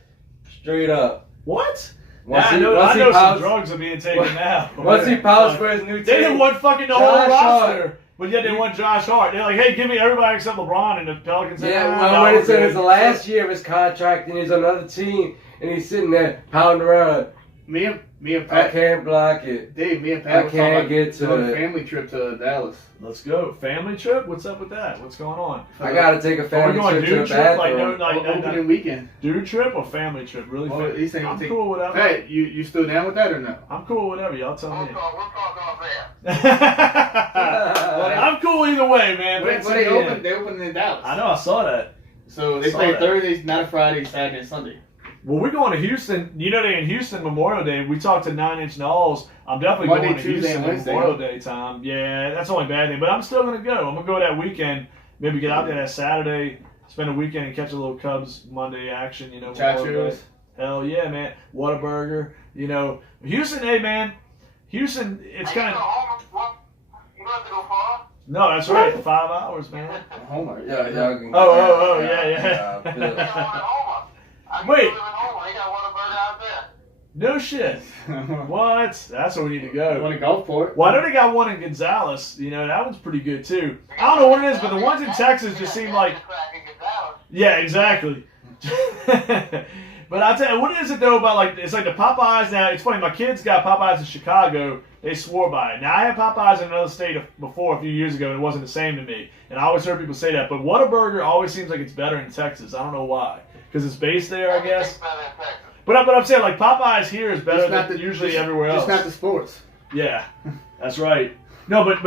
straight up. What? Once I he- know, once I he know some pouts- drugs are being taken now. Once he pouts for his new team, They didn't want fucking the whole Josh roster. Hart. But yet they want Josh Hart. They're like, hey, give me everybody except LeBron. And the Pelicans said, Yeah, nah, well, no, when we're it's in good. his last year of his contract and he's on another team and he's sitting there pounding around, Me and I Pat. can't block it. Dave, me and I Pat were talking can't about get to doing a it. family trip to Dallas. Let's go. Family trip? What's up with that? What's going on? I gotta take a Are we family going trip to the dude trip? Like, bathroom. no, like Opening weekend. dude trip or family trip? Really? Well, he's saying I'm take- cool with whatever. Pat, you still down with that or no? I'm cool with whatever. Y'all tell we'll me. talk off there. I'm cool either way, man. But But they opened in Dallas. I know. I saw that. So they Saw play that. Thursdays, not a Friday, Saturday, and Sunday. Well, we're going to Houston. You know, they in Houston Memorial Day. We talked to 9 Inch Nails. I'm definitely Monday, going to Tuesday, Houston and Wednesday, Memorial huh? Day time. Yeah, that's the only bad thing. But I'm still going to go. I'm going to go that weekend. Maybe get out there that Saturday, spend a weekend and catch a little Cubs Monday action. You know, Memorial Day. Chachos. Hell yeah, man. Whataburger. You know, Houston, hey, man. Houston, it's kind of. You don't have to go far. No, that's right. 5 hours, man. Homer. Yeah, y'all can Yeah. They got one in Homer. I Wait. live in Homer. They got Whataburger out there. No shit. What? That's where we need to You want go. to go for it? Well, I know they got one in Gonzales. You know, that one's pretty good, too. I don't know what it is, but the ones in Texas just seem like... Yeah, exactly. But I tell you, what is it though about like it's like the Popeyes now? It's funny. My kids got Popeyes in Chicago. They swore by it. Now I had Popeyes in another state before a few years ago, and it wasn't the same to me. And I always heard people say that. But Whataburger always seems like it's better in Texas. I don't know why. Because it's based there, I guess. But I'm saying like Popeyes here is better than usually everywhere else. It's not the sports. Yeah, that's right. No, but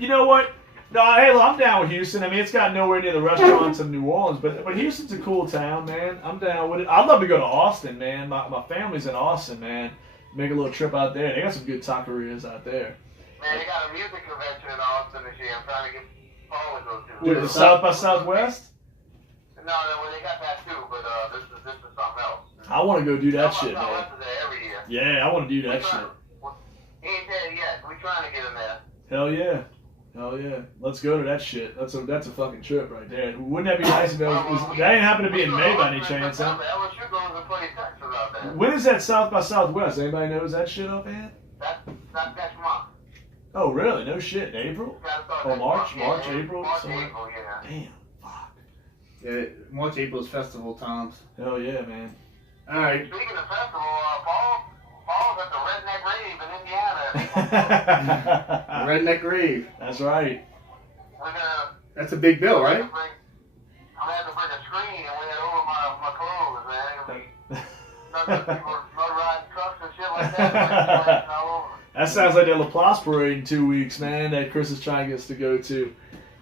you know what? No, hey, look, I'm down with Houston. I mean, it's got nowhere near the restaurants of New Orleans, but Houston's a cool town, man. I'm down with it. I'd love to go to Austin, man. My family's in Austin, man. Make a little trip out there. They got some good taquerias out there. Man, they got a music convention in Austin this year. I'm trying to get Paul to go to. What is it, South by Southwest? No, well, they got that too, but this is something else. I want to go do that shit, man. Southwest is there every year. Yeah, I want to do that shit. He ain't dead yet. We're trying to get him there. Hell yeah. Hell yeah. Let's go to that shit. That's a fucking trip right there. Wouldn't that be nice if it was, that ain't happen to be in May by any chance, huh? LSU goes to play Texas out there. When is that South by Southwest? Anybody knows that shit offhand? That's next month. Oh, really? No shit. In April? Gotta start Oh, next March, month. April, March, somewhere. April, yeah. Damn. Fuck. Yeah, March, April's festival times. Hell yeah, man. All right. Speaking of festival, Paul's at the Redneck Rave in Indiana. Redneck Rave. That's right. We're gonna. That's a big bill, right? I'm gonna have to bring a screen and wear it over my clothes, man. Not people not riding trucks and shit like that. All over. That sounds like that Laplace parade in 2 weeks, man, that Chris is trying to get us to go to.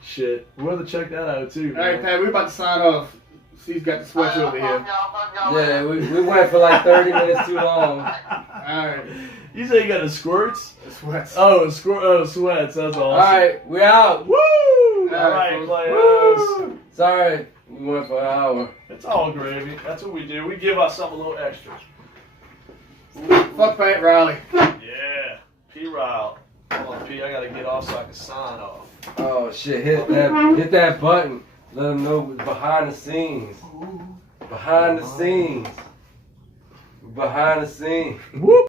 Shit. We'll have to check that out, too, All right, man. Pat, we're about to sign off. Steve's got the sweatshirt over here. Yeah, we went for like 30 minutes too long. All Alright. You say you got the squirts? Sweats. Oh, sweats. That's awesome. All right, we out. Woo! All right, players. Woo! Sorry, we went for an hour. It's all gravy. That's what we do. We give ourselves a little extra. Fuck Pat Riley. Yeah. P-Ryle. Hold on, P. I gotta get off so I can sign off. Oh shit! Hit that button. Let them know behind the scenes. Behind the scenes. Behind the scenes. Whoop.